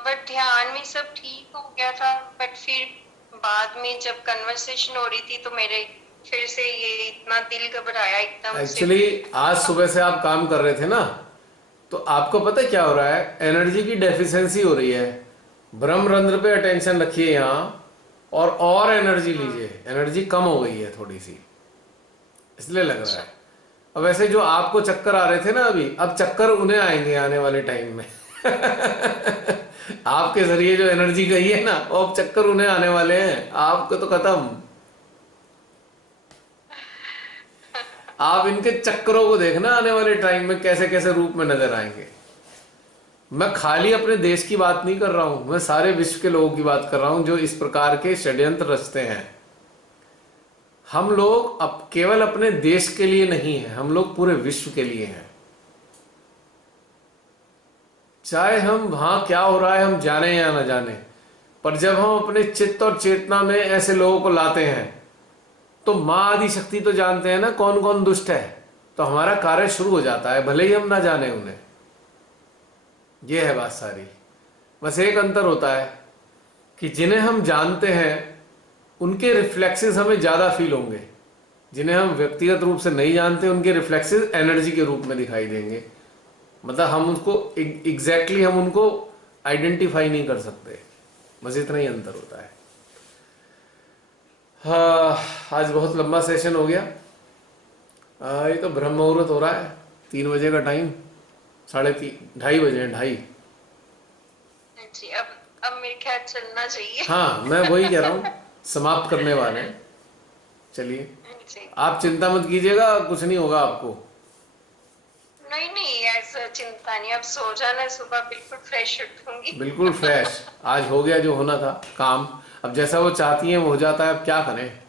बट ध्यान में सब ठीक हो गया था, बट फिर बाद में जब कन्वर्सेशन हो रही थी तो मेरे फिर से ये इतना दिल घबराया एकदम से। एक्चुअली आज सुबह से आप काम कर रहे थे ना, तो आपको पता है क्या हो रहा है, एनर्जी की डेफिशिएंसी हो रही है। ब्रह्मरंध्र पे अटेंशन रखिए यहाँ, और एनर्जी लीजिए, एनर्जी कम हो गई है थोड़ी सी, इसलिए लग रहा है। अब वैसे जो आपको चक्कर आ रहे थे ना अभी, अब चक्कर उन्हें आएंगे आने वाले टाइम में। आपके जरिए जो एनर्जी गई है ना, वो अब चक्कर उन्हें आने वाले हैं, आपको तो खत्म। आप इनके चक्करों को देखना आने वाले टाइम में कैसे कैसे रूप में नजर आएंगे। मैं खाली अपने देश की बात नहीं कर रहा हूं, मैं सारे विश्व के लोगों की बात कर रहा हूं जो इस प्रकार के षड्यंत्र रचते हैं। हम लोग अब केवल अपने देश के लिए नहीं है, हम लोग पूरे विश्व के लिए हैं। चाहे हम वहां क्या हो रहा है हम जाने या ना जाने, पर जब हम अपने चित्त और चेतना में ऐसे लोगों को लाते हैं, तो मां आदि शक्ति तो जानते हैं ना कौन कौन दुष्ट है, तो हमारा कार्य शुरू हो जाता है, भले ही हम ना जाने उन्हें। ये है बात सारी। बस एक अंतर होता है कि जिन्हें हम जानते हैं उनके रिफ्लेक्सेस हमें ज़्यादा फील होंगे, जिन्हें हम व्यक्तिगत रूप से नहीं जानते उनके रिफ्लेक्सेस एनर्जी के रूप में दिखाई देंगे। मतलब हम उसको एग्जैक्टली हम उनको आइडेंटिफाई नहीं कर सकते, बस इतना ही अंतर होता है। हाँ, आज बहुत लंबा सेशन हो गया। ये तो ब्रह्म मुहूर्त हो रहा है, 3 बजे का टाइम, 2:30 बजे हैं, 2:30। जी, अब मेरे ख्याल चलना चाहिए। हाँ, मैं वही कह रहा हूँ, समाप्त करने वाले हैं। चलिए, जी। आप चिंता मत कीजिएगा, कुछ नहीं होगा आपको। नहीं नहीं, ऐसा चिंता नहीं, अब सो जाना, सुबह बिल्कुल फ्रेश उठूंगी। बिल्कुल फ्रेश। आज हो गया जो होना था काम, अब जैसा वो चाहती हैं वो हो जाता है, अब क्या करें।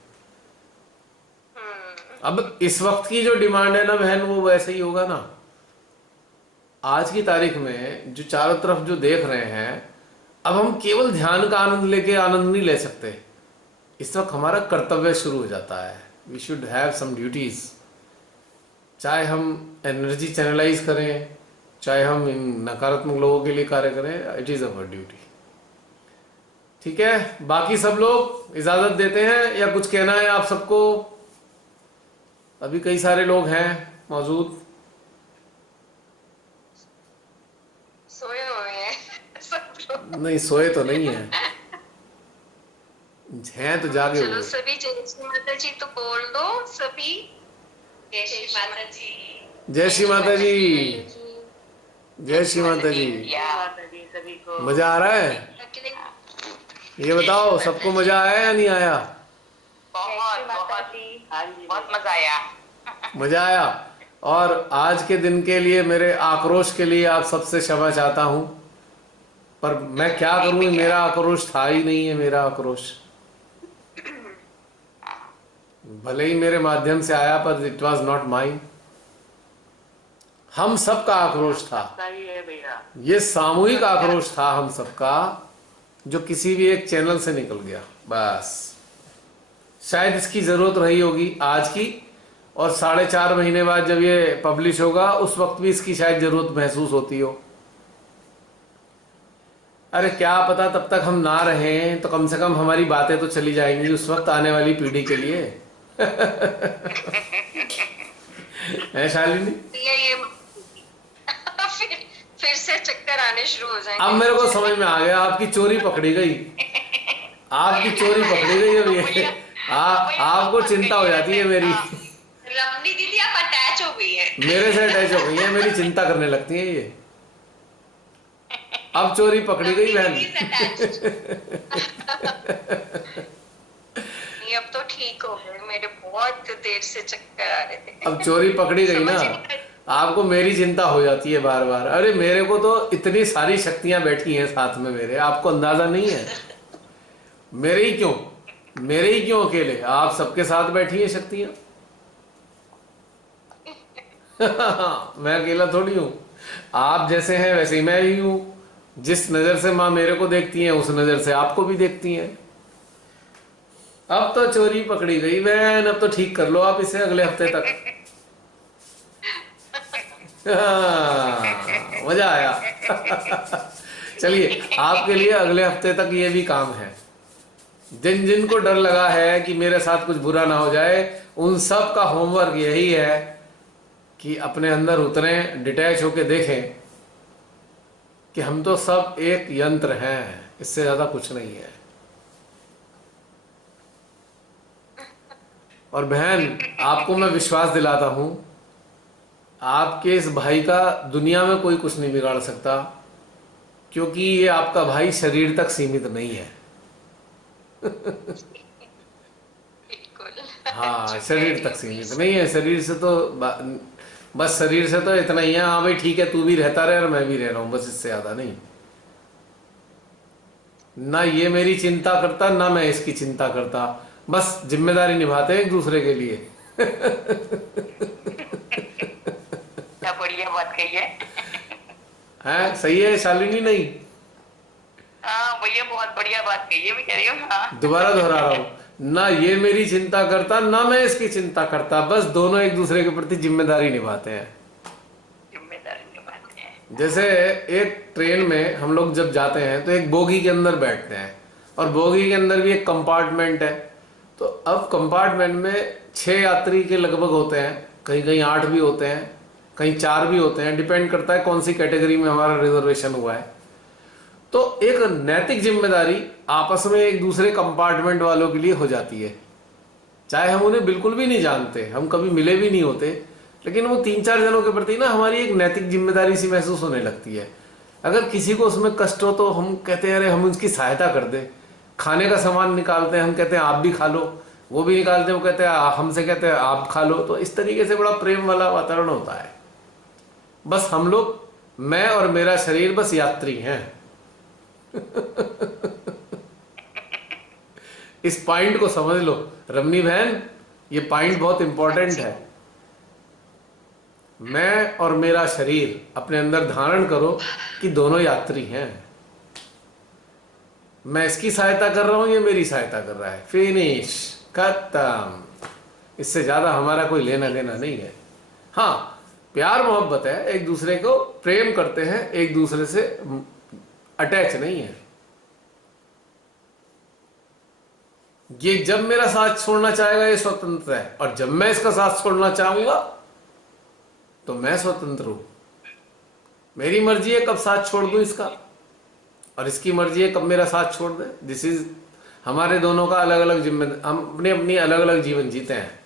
अब इस वक्त की जो डिमांड है ना बहन, वो वैसे ही होगा ना। आज की तारीख में जो चारों तरफ जो देख रहे हैं, अब हम केवल ध्यान का आनंद लेके आनंद नहीं ले सकते। इस वक्त हमारा कर्तव्य शुरू हो जाता है। We should have some duties. चाहे हम एनर्जी चैनलाइज करें, चाहे हम इन नकारात्मक लोगों के लिए कार्य करें, इट इज अवर ड्यूटी। ठीक है, बाकी सब लोग इजाजत देते हैं या कुछ कहना है आप सबको? अभी कई सारे लोग हैं मौजूद। सोए हुए हैं सब लोग। नहीं, सोए तो नहीं है, हैं तो जागे चलो हुए। सभी जय श्री माता जी तो बोल दो सभी। जय श्री माता जी। जय श्री माता जी, जय श्री माता जी। माता जी सभी को। मजा आ रहा है? ये बताओ, सबको मजा आया या नहीं आया? बहुत बहुत बहुत मजा आया। मजा आया। और आज के दिन के लिए, मेरे आक्रोश के लिए आप सबसे क्षमा चाहता हूं, पर मैं क्या करूं, मेरा आक्रोश था ही नहीं है। मेरा आक्रोश भले ही मेरे माध्यम से आया, पर इट वॉज नॉट माइन। हम सबका आक्रोश था, सही है भैया। ये सामूहिक आक्रोश था हम सबका, जो किसी भी एक चैनल से निकल गया। बस शायद इसकी जरूरत रही होगी आज की, और 4.5 महीने बाद जब ये पब्लिश होगा उस वक्त भी इसकी शायद जरूरत महसूस होती हो। अरे क्या पता तब तक हम ना रहें तो कम से कम हमारी बातें तो चली जाएंगी उस वक्त आने वाली पीढ़ी के लिए। है शालिनी? ये फिर से चक्कर आने शुरू हो जाएंगे। अब मेरे को समझ में आ गया, आपकी चोरी पकड़ी गई, आपकी चोरी पकड़ी गई। अब ये आपको चिंता हो जाती है मेरी। रमनी दीदी आप अटैच हो गई है। मेरे से अटैच हो गई है, मेरी चिंता करने लगती है ये। अब चोरी पकड़ी गई बहन। नहीं, अब तो ठीक हो गए, मेरे बहुत देर से चक्कर आ रहे थे। अब चोरी पकड़ी गई ना, आपको मेरी चिंता हो जाती है बार बार। अरे मेरे को तो इतनी सारी शक्तियां बैठी हैं साथ में मेरे, आपको अंदाजा नहीं है। मेरे ही क्यों अकेले, आप सबके साथ बैठी हैं शक्तियां। मैं अकेला थोड़ी हूं, आप जैसे हैं वैसे ही मैं ही हूं। जिस नजर से माँ मेरे को देखती हैं उस नजर से आपको भी देखती हैं। अब तो चोरी पकड़ी गई बहन, अब तो ठीक कर लो आप इसे अगले हफ्ते तक। मजा आया। चलिए, आपके लिए अगले हफ्ते तक ये भी काम है। जिनको डर लगा है कि मेरे साथ कुछ बुरा ना हो जाए, उन सब का होमवर्क यही है कि अपने अंदर उतरें, डिटैच होके देखें कि हम तो सब एक यंत्र हैं, इससे ज्यादा कुछ नहीं है। और बहन, आपको मैं विश्वास दिलाता हूं, आपके इस भाई का दुनिया में कोई कुछ नहीं बिगाड़ सकता, क्योंकि ये आपका भाई शरीर तक सीमित नहीं है। बिल्कुल। हाँ, शरीर तक सीमित नहीं है। शरीर से तो बस शरीर से तो इतना ही है, हाँ भाई ठीक है, तू भी रहता रहे और मैं भी रह रहा हूं, बस इससे ज्यादा नहीं। ना ये मेरी चिंता करता, ना मैं इसकी चिंता करता, बस जिम्मेदारी निभाते हैं एक दूसरे के लिए। क्या बढ़िया बात कही है। सही है शालिनी? नहीं, हाँ भैया बहुत बढ़िया बात कही है, मैं कह रही हूँ। हाँ दोबारा दोहरा रहा हूं, ना ये मेरी चिंता करता, ना मैं इसकी चिंता करता, बस दोनों एक दूसरे के प्रति जिम्मेदारी निभाते हैं। जिम्मेदारी निभाते हैं। जैसे एक ट्रेन में हम लोग जब जाते हैं तो एक बोगी के अंदर बैठते हैं, और बोगी के अंदर भी एक कंपार्टमेंट है। तो अब कंपार्टमेंट में 6 यात्री के लगभग होते हैं, कहीं कहीं 8 भी होते हैं, कहीं 4 भी होते हैं, डिपेंड करता है कौन सी कैटेगरी में हमारा रिजर्वेशन हुआ है। तो एक नैतिक जिम्मेदारी आपस में एक दूसरे कंपार्टमेंट वालों के लिए हो जाती है, चाहे हम उन्हें बिल्कुल भी नहीं जानते, हम कभी मिले भी नहीं होते, लेकिन वो 3-4 जनों के प्रति ना हमारी एक नैतिक जिम्मेदारी सी महसूस होने लगती है। अगर किसी को उसमें कष्ट हो तो हम कहते हैं अरे हम उसकी सहायता कर दें। खाने का सामान निकालते हैं, हम कहते हैं आप भी खा लो, वो भी निकालते हैं, वो कहते हैं हमसे कहते हैं आप खा लो। तो इस तरीके से बड़ा प्रेम वाला वातावरण होता है। बस हम लोग, मैं और मेरा शरीर बस यात्री हैं। इस पॉइंट को समझ लो रमनी बहन, ये पॉइंट बहुत इंपॉर्टेंट है। मैं और मेरा शरीर अपने अंदर धारण करो कि दोनों यात्री हैं। मैं इसकी सहायता कर रहा हूं, ये मेरी सहायता कर रहा है, फिनिश, खत्म। इससे ज्यादा हमारा कोई लेना देना नहीं है। हाँ, प्यार मोहब्बत है, एक दूसरे को प्रेम करते हैं, एक दूसरे से अटैच नहीं है। ये जब मेरा साथ छोड़ना चाहेगा ये स्वतंत्र है, और जब मैं इसका साथ छोड़ना चाहूंगा तो मैं स्वतंत्र हूं। मेरी मर्जी है कब साथ छोड़ दूं इसका, और इसकी मर्जी है कब मेरा साथ छोड़ दे। दिस इज हमारे दोनों का अलग अलग जिम्मेदारी, हम अपनी अपनी अलग अलग जीवन जीते हैं,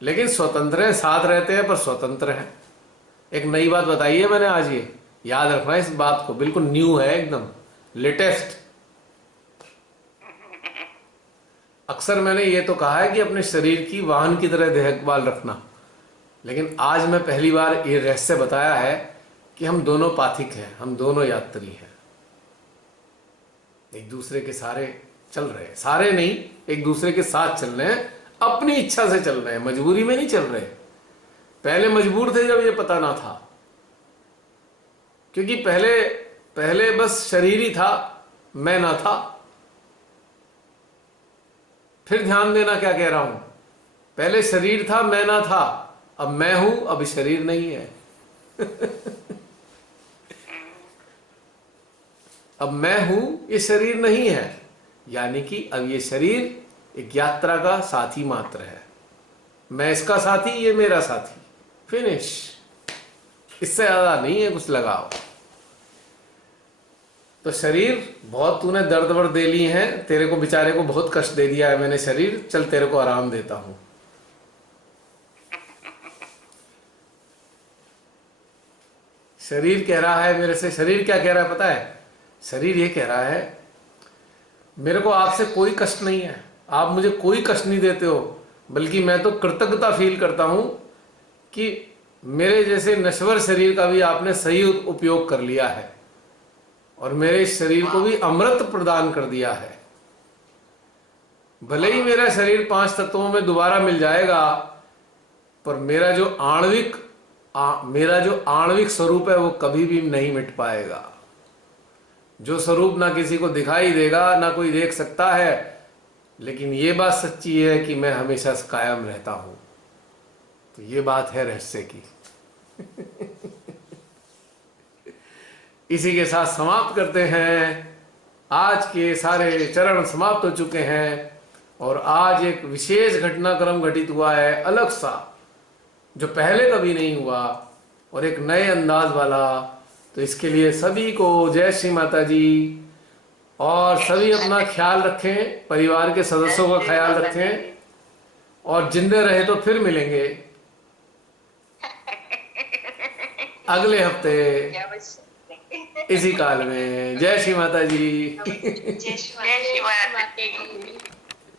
लेकिन स्वतंत्र हैं, साथ रहते हैं पर स्वतंत्र हैं। एक नई बात बताई है मैंने आज, ये याद रखना इस बात को, बिल्कुल न्यू है, एकदम लेटेस्ट। अक्सर मैंने ये तो कहा है कि अपने शरीर की वाहन की तरह देखभाल रखना, लेकिन आज मैं पहली बार ये रहस्य बताया है कि हम दोनों पाथिक हैं, हम दोनों यात्री हैं, एक दूसरे के सारे चल रहे हैं, सारे नहीं, एक दूसरे के साथ चल रहे हैं, अपनी इच्छा से चल रहे हैं, मजबूरी में नहीं चल रहे। पहले मजबूर थे जब ये पता ना था, क्योंकि पहले बस शरीर ही था, मैं ना था। फिर ध्यान देना क्या कह रहा हूं, पहले शरीर था, मैं ना था, अब मैं हूं, अब शरीर नहीं है। अब मैं हूं, ये शरीर नहीं है, यानी कि अब ये शरीर एक यात्रा का साथी मात्र है। मैं इसका साथी, ये मेरा साथी, फिनिश। इससे ज्यादा नहीं है कुछ लगाओ। तो शरीर, बहुत तूने दर्द वर्द दे लिए हैं, तेरे को बेचारे को बहुत कष्ट दे दिया है मैंने शरीर, चल तेरे को आराम देता हूं। शरीर कह रहा है मेरे से, शरीर क्या कह रहा है पता है? शरीर ये कह रहा है मेरे को आपसे कोई कष्ट नहीं है, आप मुझे कोई कष्ट नहीं देते हो, बल्कि मैं तो कृतज्ञता फील करता हूं कि मेरे जैसे नश्वर शरीर का भी आपने सही उपयोग कर लिया है, और मेरे शरीर को भी अमृत प्रदान कर दिया है। भले ही मेरा शरीर 5 तत्वों में दोबारा मिल जाएगा, पर मेरा जो आणविक स्वरूप है वो कभी भी नहीं मिट पाएगा। जो स्वरूप ना किसी को दिखाई देगा, ना कोई देख सकता है, लेकिन ये बात सच्ची है कि मैं हमेशा कायम रहता हूं। तो ये बात है रहस्य की। इसी के साथ समाप्त करते हैं। आज के सारे चरण समाप्त हो चुके हैं, और आज एक विशेष घटनाक्रम घटित हुआ है, अलग सा, जो पहले कभी नहीं हुआ, और एक नए अंदाज वाला। तो इसके लिए सभी को जय श्री माता जी, और सभी अपना ख्याल रखें, परिवार के सदस्यों का ख्याल रखें, और जिंदे रहे तो फिर मिलेंगे अगले हफ्ते इसी काल में। जय श्री माता जी। जय श्री माता जी।